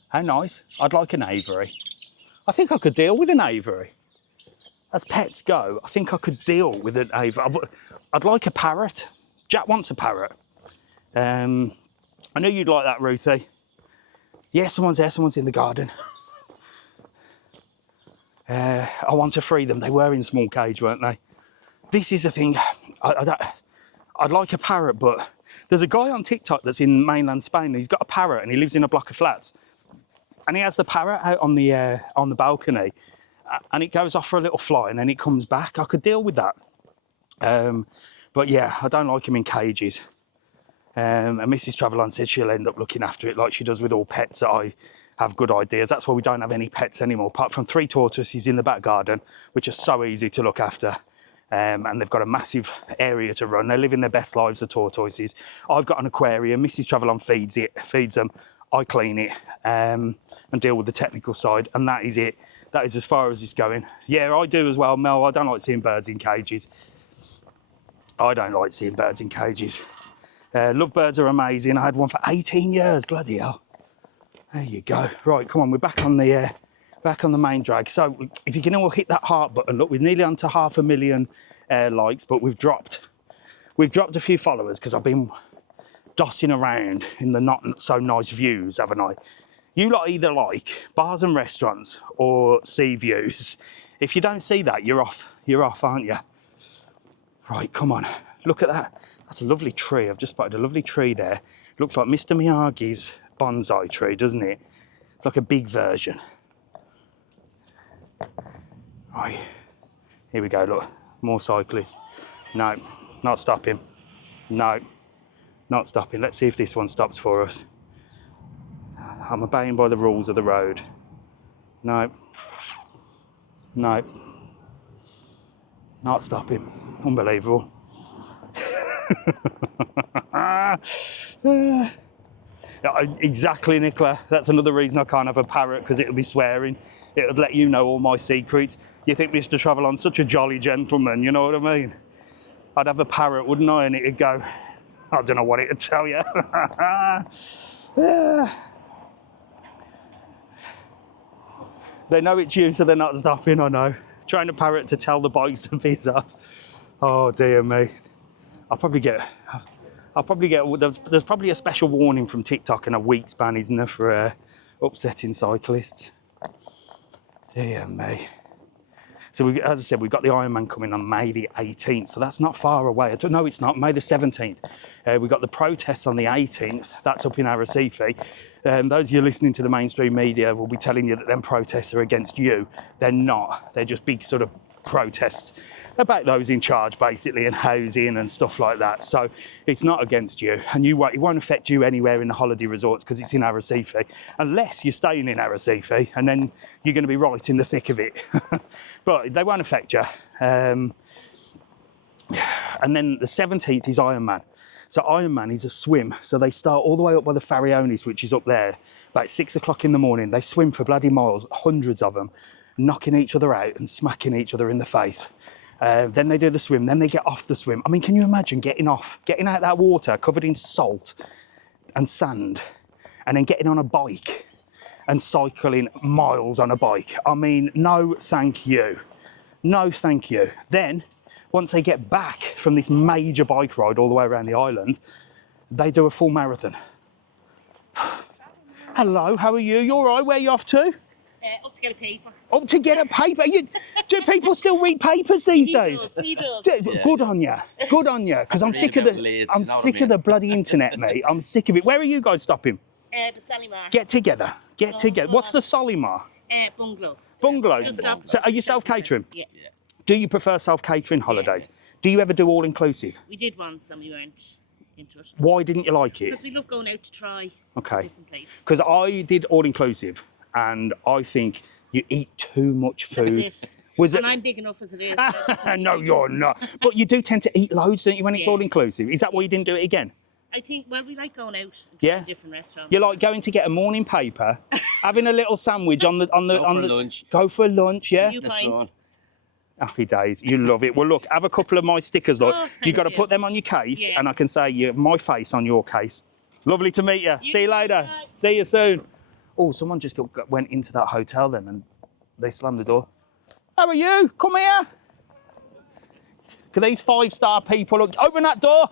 How nice. I'd like an aviary. I think I could deal with an aviary. As pets go, I think I could deal with an aviary. I'd like a parrot. Jack wants a parrot. I knew you'd like that, Ruthie. Yeah, someone's there, someone's in the garden. I want to free them. They were in small cage, weren't they? This is the thing. I'd like a parrot, but there's a guy on TikTok that's in mainland Spain. He's got a parrot and he lives in a block of flats. And he has the parrot out on the balcony, and it goes off for a little fly and then it comes back. I could deal with that. But yeah, I don't like him in cages. And Mrs. TravelON said she'll end up looking after it like she does with all pets that I have good ideas. That's why we don't have any pets anymore, apart from 3 tortoises in the back garden, which are so easy to look after. And they've got a massive area to run. They're living their best lives, the tortoises. I've got an aquarium. Mrs. TravelON feeds them. I clean it and deal with the technical side, and that is it. That is as far as it's going. Yeah, I do as well, Mel. I don't like seeing birds in cages. I don't like seeing birds in cages. Lovebirds are amazing. I had one for 18 years, bloody hell. There you go. Right, come on, we're back on the main drag. So if you can all hit that heart button, look, we're nearly on to 500,000 likes, but we've dropped a few followers because I've been dossing around in the not so nice views, haven't I? You lot either like bars and restaurants or sea views. If you don't see that, you're off, aren't you? Right, come on, look at that. That's a lovely tree. I've just spotted a lovely tree there. Looks like Mr. Miyagi's bonsai tree, doesn't it? It's like a big version. Right, here we go, look, more cyclists. No, not stopping. No, not stopping. Let's see if this one stops for us. I'm obeying by the rules of the road. No. No. Not stopping. Unbelievable. Exactly, Nicola. That's another reason I can't have a parrot, because it'll be swearing. It would let you know all my secrets. You think Mr. TravelON's such a jolly gentleman, you know what I mean? I'd have a parrot, wouldn't I? And it'd go, I don't know what it'd tell you. They know it's you, so they're not stopping, I know. Trying a parrot to tell the bikes to piss off. Oh dear me. I'll probably get, there's probably a special warning from TikTok and a week's ban, isn't there, for upsetting cyclists. Dear me. So as I said, we've got the Ironman coming on May the 18th, so that's not far away. No, it's not, May the 17th. We've got the protests on the 18th, that's up in Arrecife. Those of you listening to the mainstream media will be telling you that them protests are against you. They're not, they're just big sort of protests about those in charge, basically, and housing and stuff like that. So it's not against you, and it won't affect you anywhere in the holiday resorts because it's in Arrecife, unless you're staying in Arrecife, and then you're going to be right in the thick of it. But they won't affect you. And then the 17th is Ironman. So Ironman is a swim. So they start all the way up by the Farallones, which is up there, about 6 o'clock in the morning. They swim for bloody miles, hundreds of them, knocking each other out and smacking each other in the face. Then they do the swim, then they get off the swim. I mean, can you imagine getting out that water covered in salt and sand, and then getting on a bike and cycling miles on a bike. I mean, no thank you. No thank you. Then, once they get back from this major bike ride all the way around the island, they do a full marathon. Hello, how are you? You all right? Where are you off to? Up to get a paper. Up to get a paper? Do people still read papers these days? He does. Good on you. Good on you. Because I'm sick of the bloody internet, mate. I'm sick of it. Where are you guys stopping? The Salimar. Get together. Get together. What's the Solimar? Bungalows. Bungalows. Just up- So are you self-catering? Yeah. Do you prefer self-catering holidays? Do you ever do all-inclusive? We did once and we went into it. Why didn't you like it? Because we love going out to try Okay. different places. Because I did all-inclusive, and I think you eat too much food. That's it. Was And it? I'm big enough as it is. No, you're not. But you do tend to eat loads, don't you, when it's Yeah. all-inclusive? Is that why you didn't do it again? I think, well, we like going out and Yeah. trying different restaurants. You like going to get a morning paper, having a little sandwich on the lunch. Go for lunch, yeah. You The find- sun. Happy days, you love it. Well, look, have a couple of my stickers. Look, Oh, you got to thank put you. them on your case, Yeah. and I can say my face on your case. Lovely to meet you. See you too, later. bye. See you soon. Oh, someone just went into that hotel then, and they slammed the door. How are you? Come here. Can these 5-star people look? Open that door.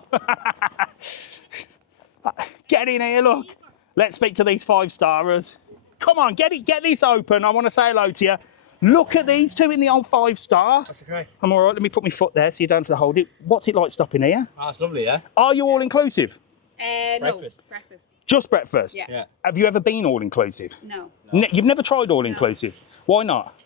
Get in here, look. Let's speak to these 5-starers. Come on, get this open. I want to say hello to you. Look at these two in the old 5-star. That's okay. I'm all right. Let me put my foot there so you don't have to hold it. What's it like stopping here? Oh, it's lovely, yeah? Are you all inclusive? Breakfast. No, breakfast. Just breakfast? Yeah. Yeah. Have you ever been all inclusive? No. You've never tried all inclusive? Why not?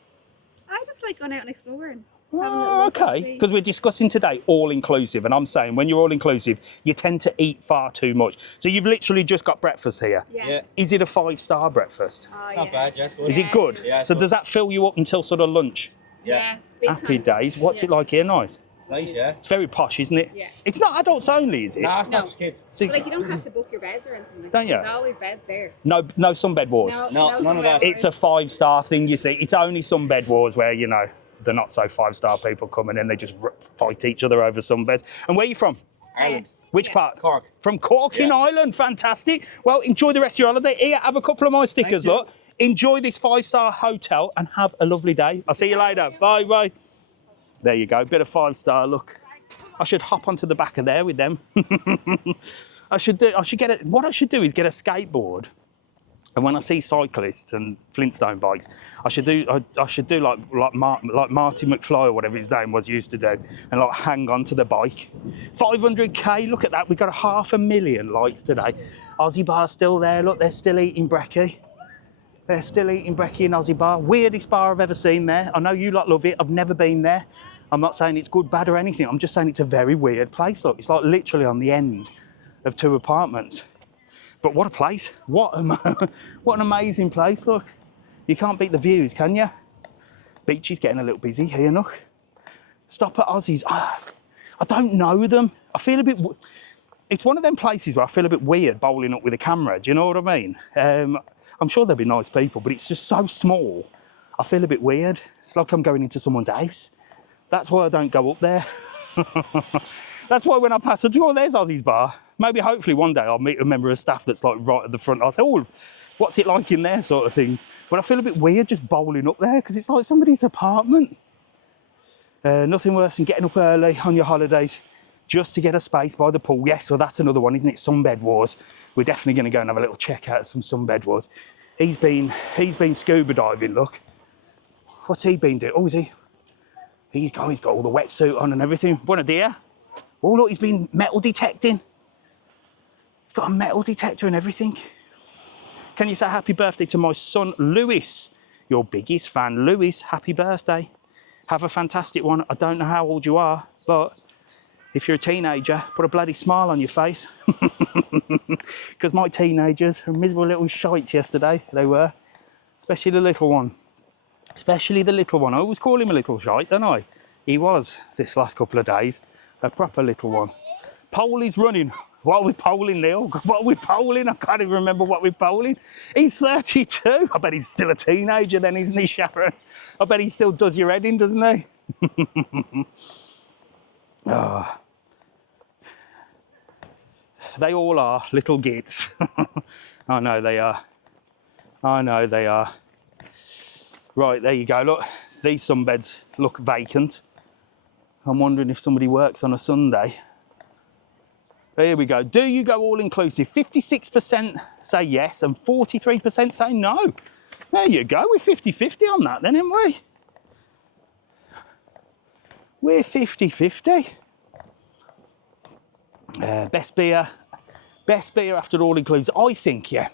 I just like going out and exploring. Oh, okay, because we're discussing today all inclusive, and I'm saying when you're all inclusive, you tend to eat far too much. So you've literally just got breakfast here. Yeah. Is it a 5-star breakfast? It's not bad, yeah, it's good. Is it good? Yeah, it's So good. does that fill you up until sort of lunch? Yeah. Happy days. What's it like here? Nice. It's nice, yeah? It's very posh, isn't it? Yeah. It's not adults only, is it? Nah, it's not No. just kids. So- But like you don't have to book your beds or anything. Like Don't you? There's always beds there. no sunbed wars. No, none of that. It's a 5-star thing, you see. It's only some bed wars where, they're not so 5-star people come and then they just fight each other over some beds. And where are you from? Ireland. Which Yeah. part? Cork. From Cork in Yeah. Ireland. Fantastic. Well, enjoy the rest of your holiday. Here, have a couple of my stickers, you. look. Enjoy this 5-star hotel and have a lovely day. I'll see you later. Bye, bye. There you go. Bit of 5-star, look. I should hop onto the back of there with them. What I should do is get a skateboard. And when I see cyclists and Flintstone bikes, I should do like Marty McFly or whatever his name was used to do, and like hang on to the bike. 500k. Look at that. We got 500,000 likes today. Aussie Bar still there. Look, they're still eating brekkie. They're still eating brekkie in Aussie Bar. Weirdest bar I've ever seen there. I know you lot love it. I've never been there. I'm not saying it's good, bad, or anything. I'm just saying it's a very weird place. Look, it's like literally on the end of 2 apartments. But what a place. What an amazing place, look. You can't beat the views, can you? Beach is getting a little busy here, look. Stop at Aussies. I don't know them. I feel a bit... It's one of them places where I feel a bit weird bowling up with a camera. Do you know what I mean? I'm sure they'll be nice people, but it's just so small. I feel a bit weird. It's like I'm going into someone's house. That's why I don't go up there. That's why when I pass, there's Aussie's Bar. Maybe hopefully one day I'll meet a member of staff that's like right at the front. I'll say, oh, what's it like in there, sort of thing. But I feel a bit weird just bowling up there because it's like somebody's apartment. Nothing worse than getting up early on your holidays just to get a space by the pool. Yes, well, that's another one, isn't it? Sunbed wars. We're definitely going to go and have a little check out of some sunbed wars. He's been scuba diving, look. What's he been doing? Oh, is he? He's got all the wetsuit on and everything. Buona dia. Oh, look, he's been metal detecting. He's got a metal detector and everything. Can you say happy birthday to my son, Lewis? Your biggest fan, Lewis. Happy birthday. Have a fantastic one. I don't know how old you are, but if you're a teenager, put a bloody smile on your face. Because my teenagers were miserable little shites yesterday. They were. Especially the little one. Especially the little one. I always call him a little shite, don't I? He was this last couple of days. A proper little one. Pole is running. What are we polling, Neil? What are we polling? I can't even remember what we're polling. He's 32. I bet he's still a teenager then, isn't he, Sharon? I bet he still does your head in, doesn't he? Oh. They all are little gits. I know they are. I know they are. Right, there you go. Look, these sunbeds look vacant. I'm wondering if somebody works on a Sunday. Here we go. Do you go all inclusive? 56% say yes and 43% say no. There you go. We're 50-50 on that then, aren't we? We're 50-50. Best beer after all inclusive. I think, yeah.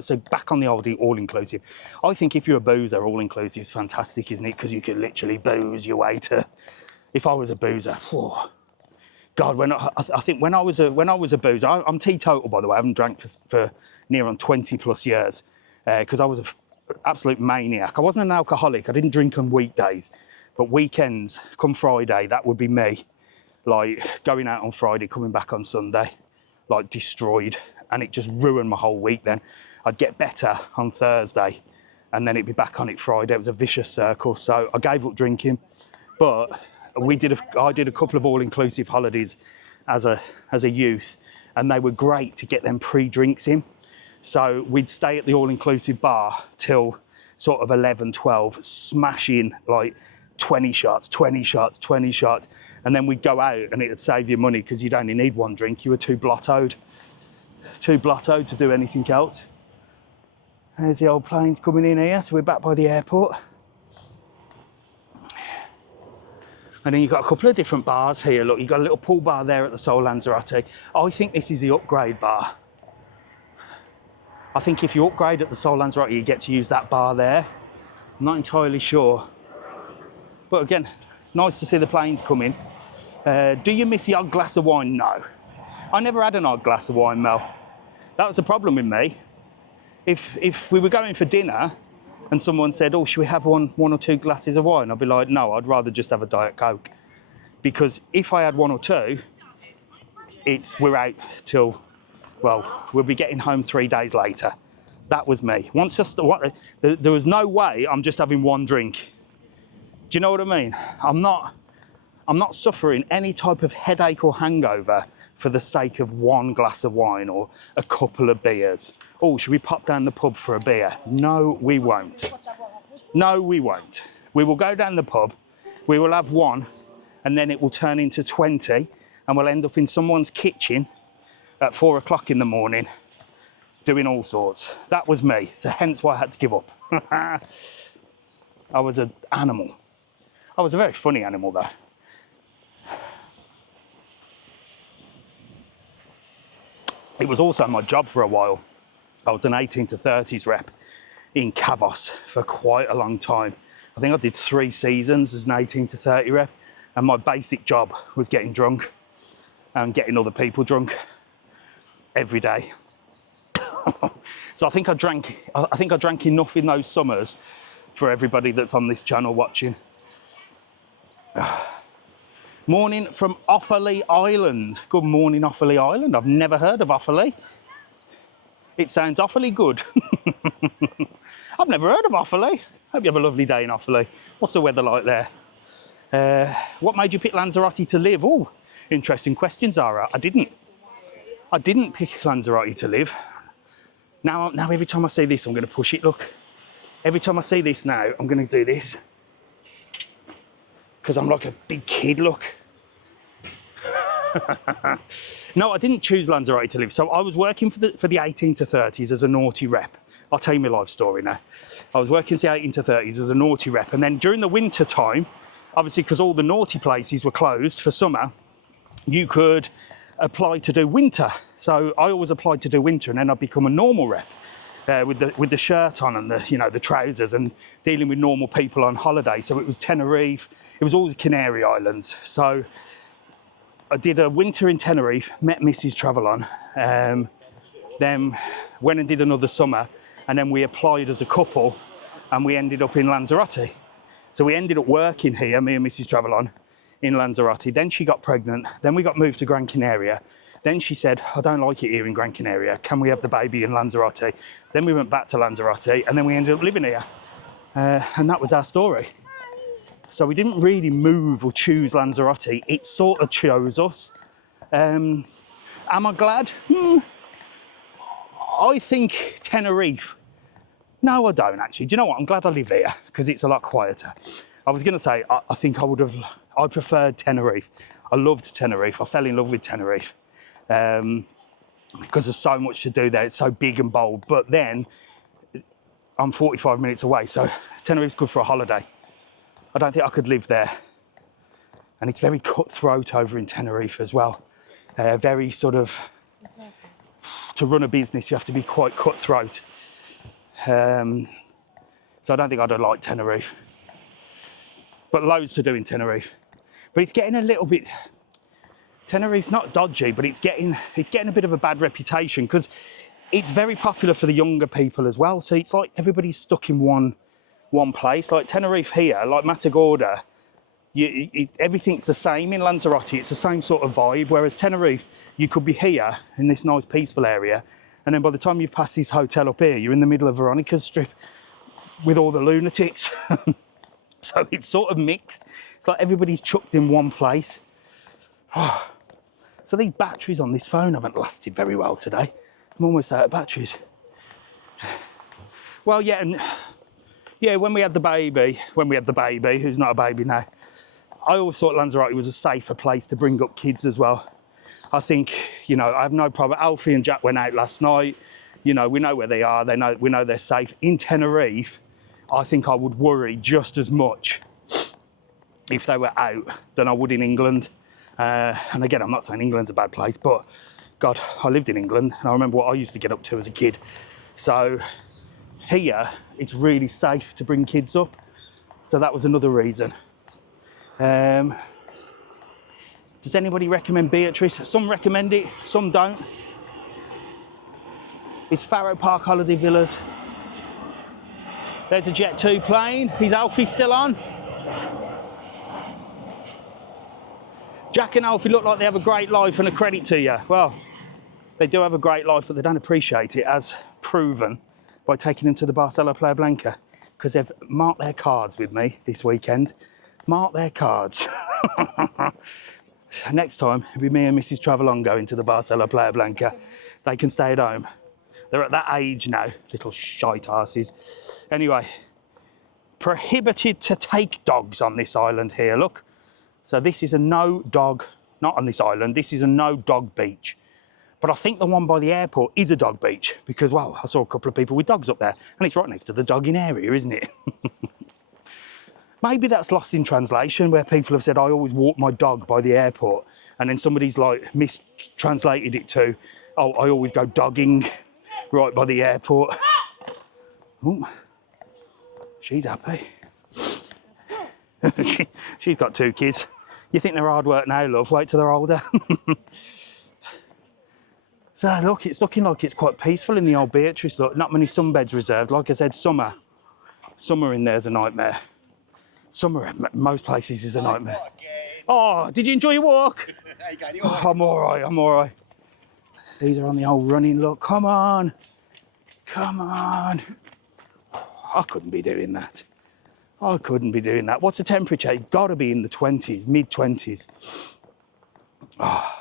So back on the old all inclusive. I think if you're a boozer, all inclusive is fantastic, isn't it? Because you can literally booze your way to. If I was a boozer, whew, God, I think when I was a boozer, I'm teetotal by the way. I haven't drank for near on 20 plus years because I was an absolute maniac. I wasn't an alcoholic. I didn't drink on weekdays, but weekends, come Friday, that would be me. Like going out on Friday, coming back on Sunday, like destroyed, and it just ruined my whole week. Then I'd get better on Thursday, and then it'd be back on it Friday. It was a vicious circle. So I gave up drinking, but I did a couple of all-inclusive holidays as a youth, and they were great to get them pre-drinks in. So we'd stay at the all-inclusive bar till sort of 11, 12, smashing like 20 shots, and then we'd go out and it'd save you money because you'd only need one drink. You were too blottoed to do anything else. There's the old planes coming in here, so we're back by the airport. And then you've got a couple of different bars here. Look, you've got a little pool bar there at the Sol Lanzarote. I think this is the upgrade bar. I think if you upgrade at the Sol Lanzarote, you get to use that bar there. I'm not entirely sure. But again, nice to see the planes come in. Do you miss the odd glass of wine? No. I never had an odd glass of wine, Mel. That was the problem with me. If we were going for dinner, and someone said, oh, should we have one or two glasses of wine? I'd be like, no, I'd rather just have a Diet Coke. Because if I had one or two, we're out till, well, we'll be getting home 3 days later. That was me. There was no way I'm just having one drink. Do you know what I mean? I'm not suffering any type of headache or hangover for the sake of one glass of wine or a couple of beers. Oh, should we pop down the pub for a beer? No, we won't. No, we won't. We will go down the pub, we will have one, and then it will turn into 20, and we'll end up in someone's kitchen at 4 o'clock in the morning doing all sorts. That was me, so hence why I had to give up. I was an animal. I was a very funny animal though. It was also my job for a while. I was an 18 to 30s rep in Cavos for quite a long time. I think I did 3 seasons as an 18 to 30 rep, and my basic job was getting drunk and getting other people drunk every day. So I think I drank enough in those summers for everybody that's on this channel watching. Morning from Offaly Island. Good morning, Offaly Island. I've never heard of Offaly. It sounds awfully good. I've never heard of Offaly. Hope you have a lovely day in Offaly. What's the weather like there? What made you pick Lanzarote to live? Oh, interesting question, Zara. I didn't pick Lanzarote to live. Now every time I see this, I'm going to push it, look. Every time I see this now, I'm going to do this. Because I'm like a big kid, look. No, I didn't choose Lanzarote to live. So I was working for the 18 to 30s as a naughty rep. I'll tell you my life story now. I was working for the 18 to 30s as a naughty rep. And then during the winter time, obviously because all the naughty places were closed for summer, you could apply to do winter. So I always applied to do winter, and then I'd become a normal rep with the shirt on and the trousers and dealing with normal people on holiday. So it was Tenerife. It was all the Canary Islands. So I did a winter in Tenerife, met Mrs. TravelON, then went and did another summer, and then we applied as a couple, and we ended up in Lanzarote. So we ended up working here, me and Mrs. TravelON, in Lanzarote. Then she got pregnant. Then we got moved to Gran Canaria. Then she said, I don't like it here in Gran Canaria. Can we have the baby in Lanzarote? Then we went back to Lanzarote, and then we ended up living here. And that was our story. So we didn't really move or choose Lanzarote. It sort of chose us. Am I glad? I think Tenerife No, I don't actually. Do you know what? I'm glad I live here because it's a lot quieter. I was going to say, I think I preferred Tenerife. I loved Tenerife. I fell in love with Tenerife because there's so much to do there. It's so big and bold. But then I'm 45 minutes away, so Tenerife's good for a holiday. I don't think I could live there. And it's very cutthroat over in Tenerife as well. Very sort of, to run a business, you have to be quite cutthroat. So I don't think I'd have liked Tenerife. But loads to do in Tenerife. But it's getting a little bit, Tenerife's not dodgy, but it's getting a bit of a bad reputation because it's very popular for the younger people as well. So it's like everybody's stuck in one place. Like Tenerife here, like Matagorda, everything's the same in Lanzarote. It's the same sort of vibe. Whereas Tenerife, you could be here in this nice peaceful area, and then by the time you pass this hotel up here, you're in the middle of Veronica's Strip with all the lunatics. So it's sort of mixed. It's like everybody's chucked in one place. So these batteries on this phone haven't lasted very well today. I'm almost out of batteries. Well, yeah, and yeah, when we had the baby, who's not a baby now, I always thought Lanzarote was a safer place to bring up kids as well. I think, you know, I have no problem. Alfie and Jack went out last night. You know, we know where they are. We know they're safe. In Tenerife, I think I would worry just as much if they were out than I would in England. And again, I'm not saying England's a bad place, but God, I lived in England and I remember what I used to get up to as a kid. So here, it's really safe to bring kids up. So that was another reason. Does anybody recommend Beatrice? Some recommend it, some don't. It's Faro Park Holiday Villas. There's a Jet 2 plane. Is Alfie still on? Jack and Alfie look like they have a great life and a credit to you. Well, they do have a great life, but they don't appreciate it, as proven by taking them to the Barcelona Playa Blanca, because they've marked their cards with me this weekend. Mark their cards. Next time, it'll be me and Mrs. TravelON going to the Barcelona Playa Blanca. They can stay at home. They're at that age now, little shite arses. Anyway, prohibited to take dogs on this island here, look. So this is a no dog, not on this island, this is a no dog beach. But I think the one by the airport is a dog beach because, well, I saw a couple of people with dogs up there and it's right next to the dogging area, isn't it? Maybe that's lost in translation where people have said, I always walk my dog by the airport. And then somebody's like mistranslated it to, oh, I always go dogging right by the airport. Ooh, she's happy. She's got 2 kids. You think they're hard work now, love? Wait till they're older. So look, it's looking like it's quite peaceful in the old Beatrice. Look, not many sunbeds reserved. Like I said, summer in there's a nightmare. Summer at most places is a nightmare. Oh, did you enjoy your walk? Oh, I'm all right. These are on the old running. Look, come on. I couldn't be doing that. What's the temperature? It's got to be in the 20s, mid-20s. Oh.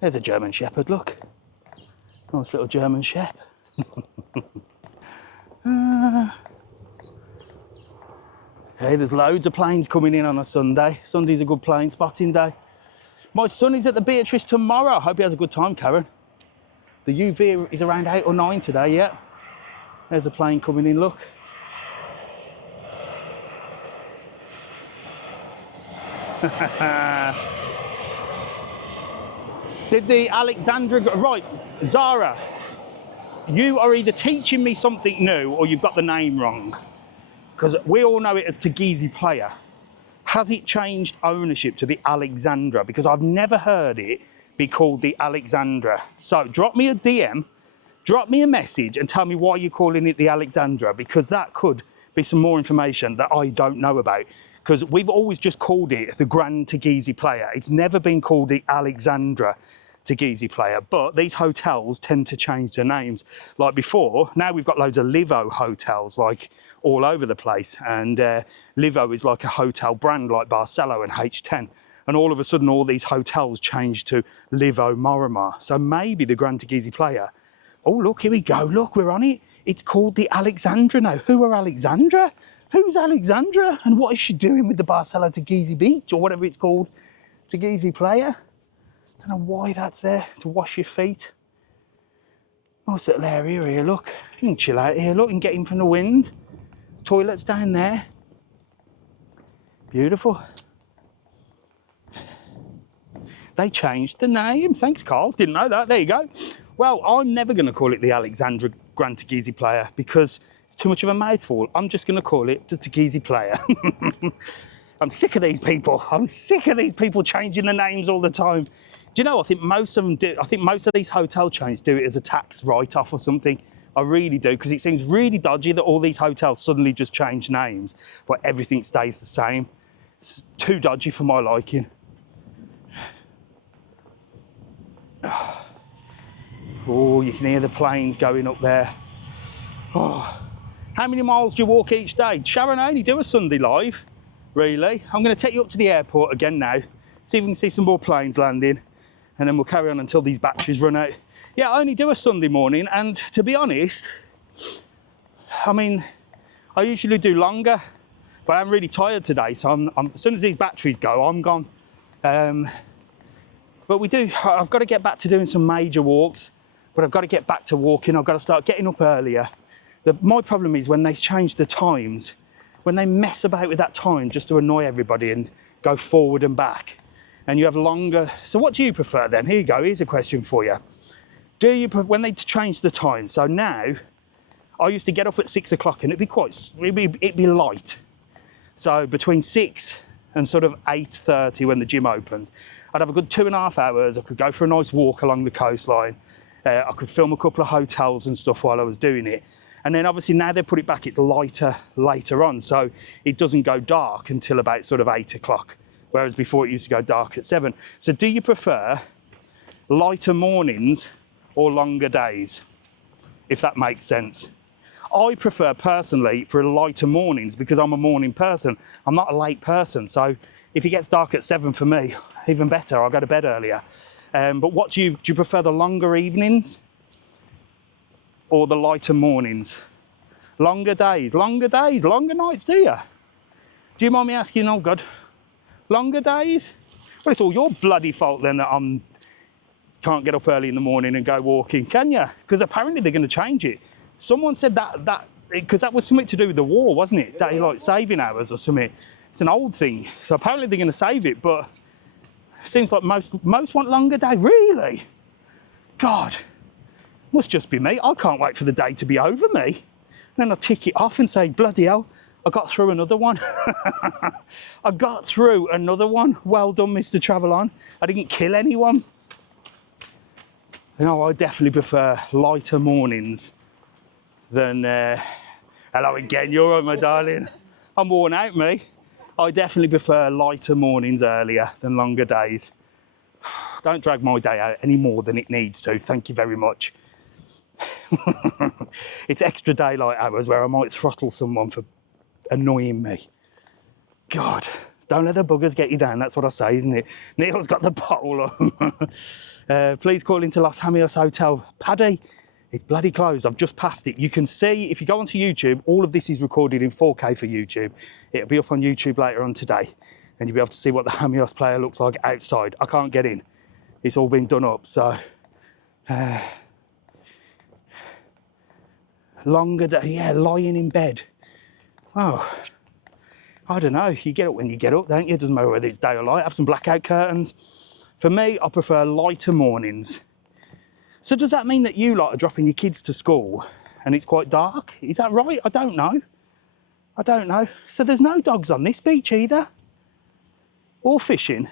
There's a German Shepherd, look. Nice little German Shepherd. Hey, there's loads of planes coming in on a Sunday. Sunday's a good plane spotting day. My son is at the Beatrice tomorrow. I hope he has a good time, Karen. The UV is around 8 or 9 today, yeah. There's a plane coming in, look. Did the Alexandra, right, Zara, you are either teaching me something new or you've got the name wrong. Because we all know it as Tagizi Playa. Has it changed ownership to the Alexandra? Because I've never heard it be called the Alexandra. So drop me a DM, drop me a message and tell me why you're calling it the Alexandra, because that could be some more information that I don't know about. Because we've always just called it the Grand Tagizi Playa. It's never been called the Alexandra Tagizi Playa, but these hotels tend to change their names. Like before, now we've got loads of Livo hotels, like all over the place. And Livo is like a hotel brand like Barcelo and H10. And all of a sudden, all these hotels changed to Livo Morimar. So maybe the Grand Tagizi Playa Oh, look, here we go. Look, we're on it. It's called the Alexandra now. Who are Alexandra? Who's Alexandra? And what is she doing with the Barcelo Teguise Beach, or whatever it's called? Teguise Playa. Don't know why that's there, to wash your feet. Nice little area here, look. You can chill out here, look, and get in from the wind. Toilets down there. Beautiful. They changed the name. Thanks, Carl. Didn't know that. There you go. Well, I'm never going to call it the Alexandra Grand Teguise Playa because it's too much of a mouthful. I'm just going to call it the Teguise Playa. I'm sick of these people. I'm sick of these people changing the names all the time. Do you know, I think most of them do. I think most of these hotel chains do it as a tax write-off or something. I really do, because it seems really dodgy that all these hotels suddenly just change names, but everything stays the same. It's too dodgy for my liking. Oh, you can hear the planes going up there. Oh, how many miles do you walk each day? Sharon, I only do a Sunday live, really. I'm going to take you up to the airport again now, see if we can see some more planes landing, and then we'll carry on until these batteries run out. Yeah, I only do a Sunday morning, and to be honest, I mean, I usually do longer, but I'm really tired today, so as soon as these batteries go, I'm gone. But I've got to get back to doing some major walks, but I've got to get back to walking. I've got to start getting up earlier. My problem is when they change the times, when they mess about with that time just to annoy everybody and go forward and back, and you have longer. So what do you prefer then? Here you go, here's a question for you. When they change the time, so now, I used to get up at 6 o'clock and it'd be light. So between 6 and sort of 8:30 when the gym opens, I'd have a good 2.5 hours. I could go for a nice walk along the coastline. I could film a couple of hotels and stuff while I was doing it. And then obviously now they put it back, it's lighter later on. So it doesn't go dark until about sort of 8 o'clock. Whereas before it used to go dark at 7. So do you prefer lighter mornings or longer days, if that makes sense? I prefer personally for lighter mornings because I'm a morning person. I'm not a late person. So if it gets dark at 7 for me, even better, I'll go to bed earlier. But what do you prefer, the longer evenings or the lighter mornings? Longer days, longer nights, do you? Do you mind me asking? Oh God, longer days? Well, it's all your bloody fault then that can't get up early in the morning and go walking, can you? Because apparently they're going to change it. Someone said that because that was something to do with the war, wasn't it? Daylight saving hours or something. It's an old thing. So apparently they're going to save it, but it seems like most want longer day. Really? God, must just be me. I can't wait for the day to be over me. And then I tick it off and say, bloody hell, I got through another one. I got through another one. Well done, Mr. TravelON. I didn't kill anyone. No, I definitely prefer lighter mornings than... Hello again, you're right, my darling. I'm worn out, me. I definitely prefer lighter mornings earlier than longer days. Don't drag my day out any more than it needs to. Thank you very much. It's extra daylight hours where I might throttle someone for annoying me. God, don't let the buggers get you down. That's what I say, isn't it? Neil's got the bottle on. Please call into Los Hamios Hotel. Paddy, it's bloody closed. I've just passed it. You can see, if you go onto YouTube, all of this is recorded in 4K for YouTube. It'll be up on YouTube later on today, and you'll be able to see what the Hamios player looks like outside. I can't get in. It's all been done up, so... longer day, yeah, lying in bed. Oh, I don't know. You get up when you get up, don't you? It doesn't matter whether it's day or night. Have some blackout curtains. For me, I prefer lighter mornings. So does that mean that you lot are dropping your kids to school and it's quite dark? Is that right? I don't know. I don't know. So there's no dogs on this beach either? Or fishing?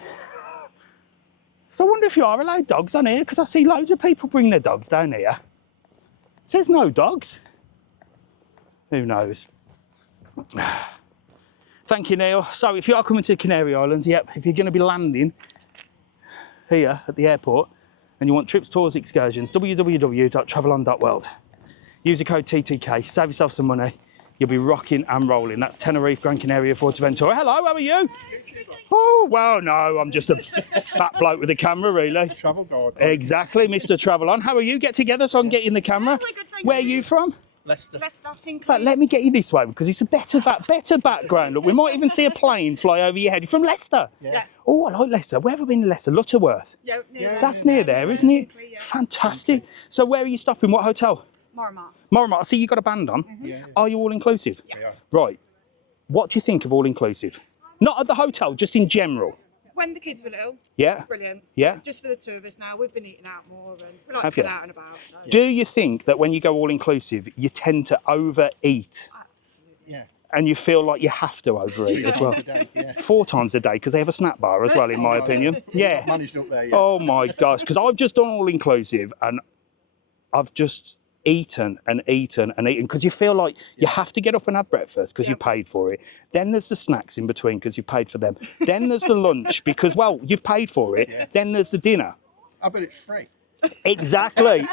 So I wonder if you are allowed dogs on here, because I see loads of people bring their dogs down here. It says no dogs. Who knows? Thank you, Neil. So if you are coming to the Canary Islands, yep, if you're going to be landing here at the airport and you want trips, tours, excursions, www.travelon.world. Use the code TTK, save yourself some money, You'll be rocking and rolling. That's Tenerife, Gran Canaria, Fuerteventura. Hello, how are you? Oh, well, no, I'm just a fat bloke with a camera, really. Travel guide. Exactly, Mr. TravelON. How are you? Get together so I can get you in the camera. Where are you from? Leicester. In fact, let me get you this way because it's a better background. Look, we might even see a plane fly over your head. You're from Leicester? Yeah. Oh, I like Leicester. Where have I been in Leicester? Lutterworth. That's near there, isn't it? Fantastic. So where are you stopping? What hotel? Moramar. I see you got a band on. Yeah. Are you all inclusive? Yeah. Right. What do you think of all inclusive? Not at the hotel, just in general. When the kids were little, Yeah. brilliant. Yeah. Just for the two of us now, we've been eating out more and we like Have to get you? out and about. So. Do you think that when you go all inclusive, you tend to overeat? Absolutely. Yeah. And you feel like you have to overeat as well? Today, yeah. 4 times a day because they have a snack bar as well, in my opinion. Yeah. Managed up there, yeah. Oh my gosh, because I've just done all inclusive and I've just eaten because you feel like you have to get up and have breakfast because you paid for it. Then there's the snacks in between because you paid for them. Then there's the lunch because, well, you've paid for it. Yeah. Then there's the dinner. Oh, but it's free. Exactly.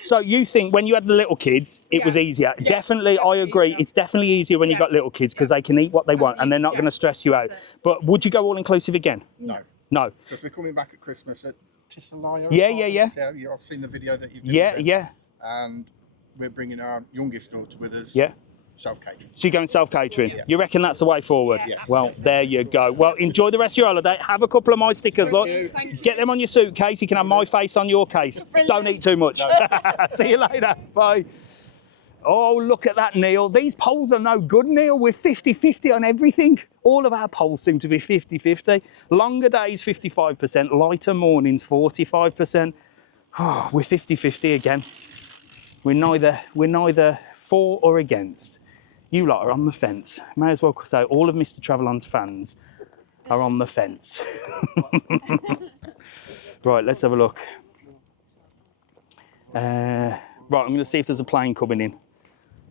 So you think when you had the little kids, it was easier. Definitely, I agree. It's definitely easier when you got little kids because they can eat what they want and they're not going to stress you out. But would you go all inclusive again? No. No. Because we're coming back at Christmas at Tissalaya. Yeah. I've seen the video that you've done. Yeah. And we're bringing our youngest daughter with us. Yeah. Self-catering. So you're going self-catering. Yeah. You reckon that's the way forward? Yes. Well, there you go. Well, enjoy the rest of your holiday. Have a couple of my stickers, look. Get them on your suitcase. You can have my face on your case. Don't eat too much. See you later. Bye. Oh, look at that, Neil. These polls are no good, Neil. We're 50-50 on everything. All of our polls seem to be 50-50. Longer days, 55%. Lighter mornings, 45%. Oh, we're 50-50 again. We're neither for or against. You lot are on the fence. May as well say all of Mr. TravelON's fans are on the fence. Right, let's have a look. Right, I'm going to see if there's a plane coming in.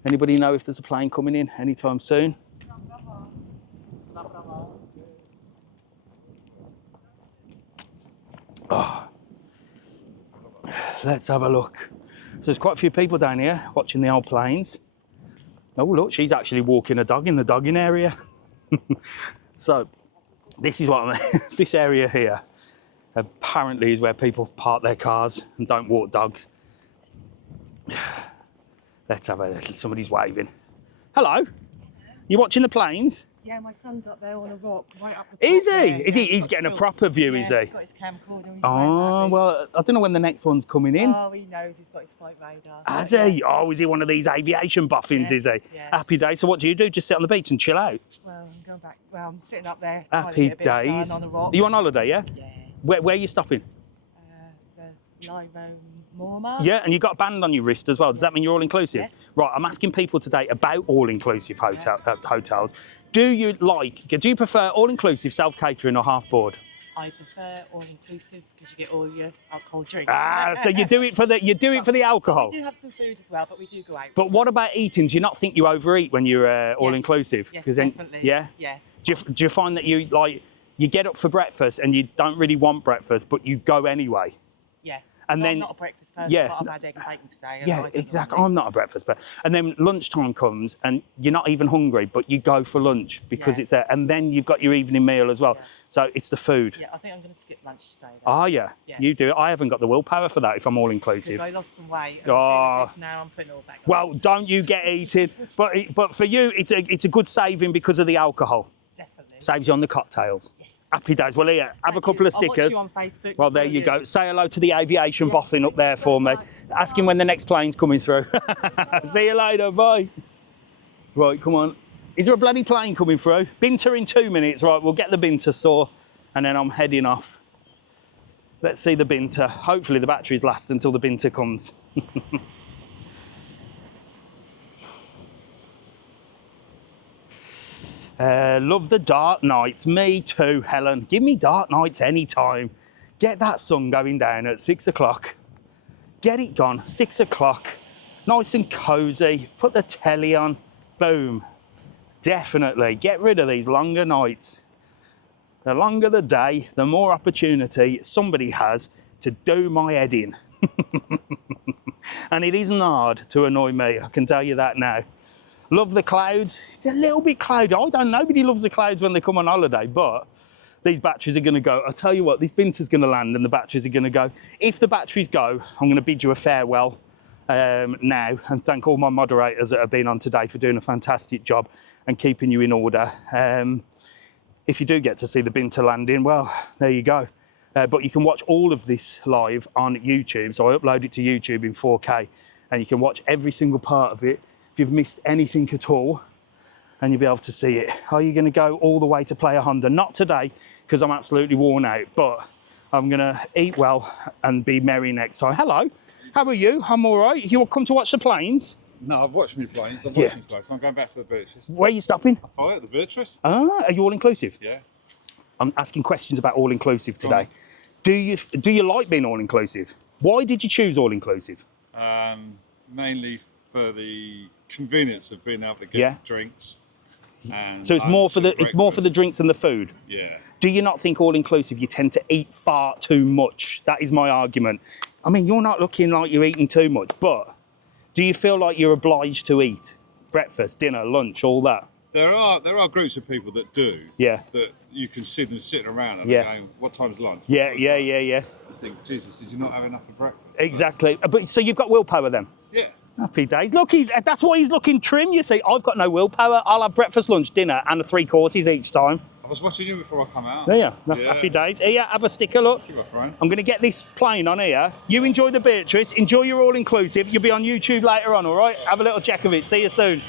Anybody know if there's a plane coming in anytime soon? Oh. Let's have a look. So there's quite a few people down here watching the old planes. Oh look, she's actually walking a dog in the dogging area. So this is what I mean. This area here apparently is where people park their cars and don't walk dogs. Let's have a little, somebody's waving. Hello, you watching the planes? Yeah, my son's up there on a rock, right up the top. Is he? There. Is he? He's getting a proper view, yeah, is he? He's got his camcorder. He's Oh, well, I don't know when the next one's coming in. Oh, he knows. He's got his flight radar. Has he? Oh, is he one of these aviation boffins, is he? Yes. Happy days. So what do? Just sit on the beach and chill out? Well, I'm going back. Well, I'm sitting up there. Happy trying to get a bit of days. sun on a rock. Are you on holiday, yeah? Yeah. Where are you stopping? The Lyro Morma. Yeah, and you've got a band on your wrist as well. Does that mean you're all inclusive? Yes. Right, I'm asking people today about all inclusive hotels. Do you prefer all inclusive, self catering, or half board? I prefer all inclusive because you get all your alcohol drinks. Ah, so you do it for the alcohol. We do have some food as well, but we do go out. But what about eating? Do you not think you overeat when you're all inclusive? Yes, 'Cause then, definitely. Yeah. Yeah. Do you find that you get up for breakfast and you don't really want breakfast, but you go anyway? Yeah. And Well, then I'm not a breakfast person, yeah, but I've had egg and bacon today. and I yeah, don't exactly. mind. I'm not a breakfast person. And then lunchtime comes and you're not even hungry, but you go for lunch because Yeah. it's there. And then you've got your evening meal as well. Yeah. So it's the food. Yeah, I think I'm going to skip lunch today. Are you? Yeah. You do. I haven't got the willpower for that if I'm all Because inclusive. I lost some weight. And Oh. I feel as if now I'm putting it all back on. Well, don't you get eating. But for you, it's a good saving because of the alcohol. Definitely. Saves you on the cocktails. Yes. Happy days. Well, here, have a couple of I'll watch stickers. you on Facebook. Well, there you Brilliant. go. Say hello to the aviation boffin up there for me. Ask him when the next plane's coming through. See you later. Bye. Right, come on. Is there a bloody plane coming through? Binter in 2 minutes. Right, we'll get the Binter saw and then I'm heading off. Let's see the Binter. Hopefully the batteries last until the Binter comes. Love the dark nights. Me too, Helen. Give me dark nights anytime. Get that sun going down at 6 o'clock. Get it gone, 6 o'clock. Nice and cozy. Put the telly on. Boom. Definitely. Get rid of these longer nights. The longer the day, the more opportunity somebody has to do my head in. And it isn't hard to annoy me, I can tell you that now. Love the clouds. It's a little bit cloudy. I don't know, nobody loves the clouds when they come on holiday, but these batteries are going to go. I'll tell you what, this Binter's going to land and the batteries are going to go. If the batteries go, I'm going to bid you a farewell now and thank all my moderators that have been on today for doing a fantastic job and keeping you in order. If you do get to see the Binter landing, well, there you go. But you can watch all of this live on YouTube. So I upload it to YouTube in 4K and you can watch every single part of it. If you've missed anything at all, and you'll be able to see it. Are you going to go all the way to Playa Honda? Not today, because I'm absolutely worn out, but I'm going to eat well and be merry next time. Hello, how are you? I'm all right. You come to watch the planes? No, I've watched my planes. I'm watching flights. I'm going back to the Beatrice. Where are you stopping? I fly at the Beatrice. Ah, are you all inclusive? Yeah. I'm asking questions about all inclusive today. Do you like being all inclusive? Why did you choose all inclusive? Mainly for the convenience of being able to get drinks. And so it's more for the drinks and the food. Yeah. Do you not think all inclusive you tend to eat far too much? That is my argument. I mean, you're not looking like you're eating too much, but do you feel like you're obliged to eat breakfast, dinner, lunch, all that? There are groups of people that do. Yeah. That you can see them sitting around and they're going, what time's lunch? Yeah. I think, Jesus, did you not have enough for breakfast? Exactly. But so you've got willpower then? Yeah. Happy days. Look, that's why he's looking trim, you see. I've got no willpower. I'll have breakfast, lunch, dinner and 3 courses each time. I was watching you before I come out. Yeah. Happy days. Here, have a sticker, look. I'm going to get this plane on here. You enjoy the Beatrice. Enjoy your all-inclusive. You'll be on YouTube later on, all right? Have a little check of it. See you soon.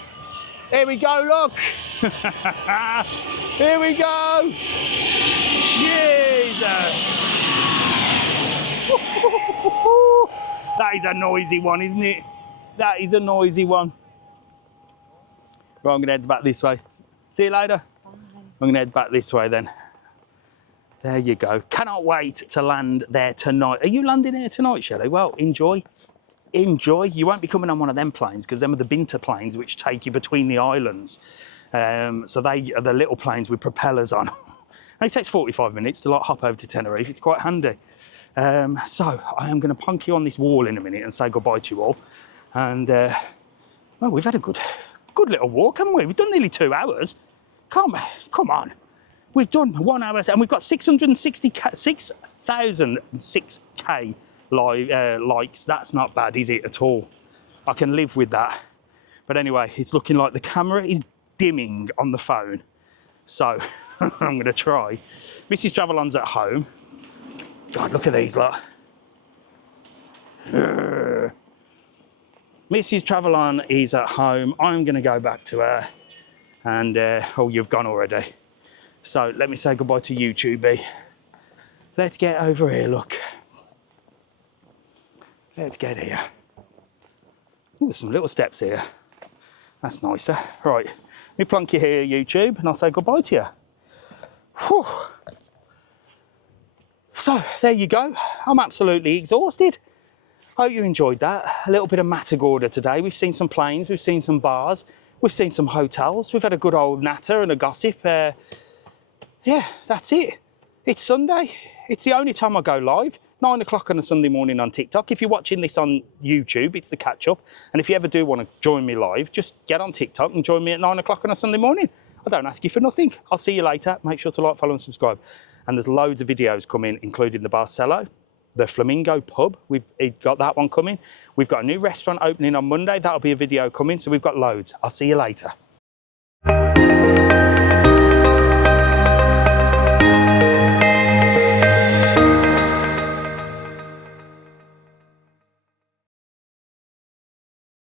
Here we go, look. Here we go. Jesus. That is a noisy one, isn't it? That is a noisy one. Right, I'm going to head back this way. See you later. Bye. I'm going to head back this way then. There you go. Cannot wait to land there tonight. Are you landing here tonight, Shelley? Well, enjoy. Enjoy. You won't be coming on one of them planes because them are the Binter planes which take you between the islands. So they are the little planes with propellers on. And it takes 45 minutes to like hop over to Tenerife. It's quite handy. So I am going to plonk you on this wall in a minute and say goodbye to you all. And well, we've had a good little walk, haven't we? We've done nearly 2 hours. Come on. We've done 1 hour and we've got 6,006K likes. That's not bad, is it, at all? I can live with that. But anyway, it's looking like the camera is dimming on the phone. So I'm going to try. Mrs. TravelON's at home. God, look at these lot. Mrs. TravelON is at home. I'm going to go back to her. And, oh, you've gone already. So let me say goodbye to you, Tubey. Let's get over here, look. Let's get here. Ooh, there's some little steps here. That's nicer. Right, let me plonk you here, YouTube, and I'll say goodbye to you. Whew. So, there you go. I'm absolutely exhausted. Hope you enjoyed that. A little bit of Matagorda today. We've seen some planes, we've seen some bars, we've seen some hotels, we've had a good old natter and a gossip. Yeah, that's it. It's Sunday. It's the only time I go live. 9 o'clock on a Sunday morning on TikTok. If you're watching this on YouTube, it's the catch-up. And if you ever do want to join me live, just get on TikTok and join me at 9 o'clock on a Sunday morning. I don't ask you for nothing. I'll see you later. Make sure to like, follow and subscribe. And there's loads of videos coming, including the Barcelo, the Flamingo pub. We've got that one coming. We've got a new restaurant opening on Monday. That'll be a video coming. So we've got loads. I'll see you later.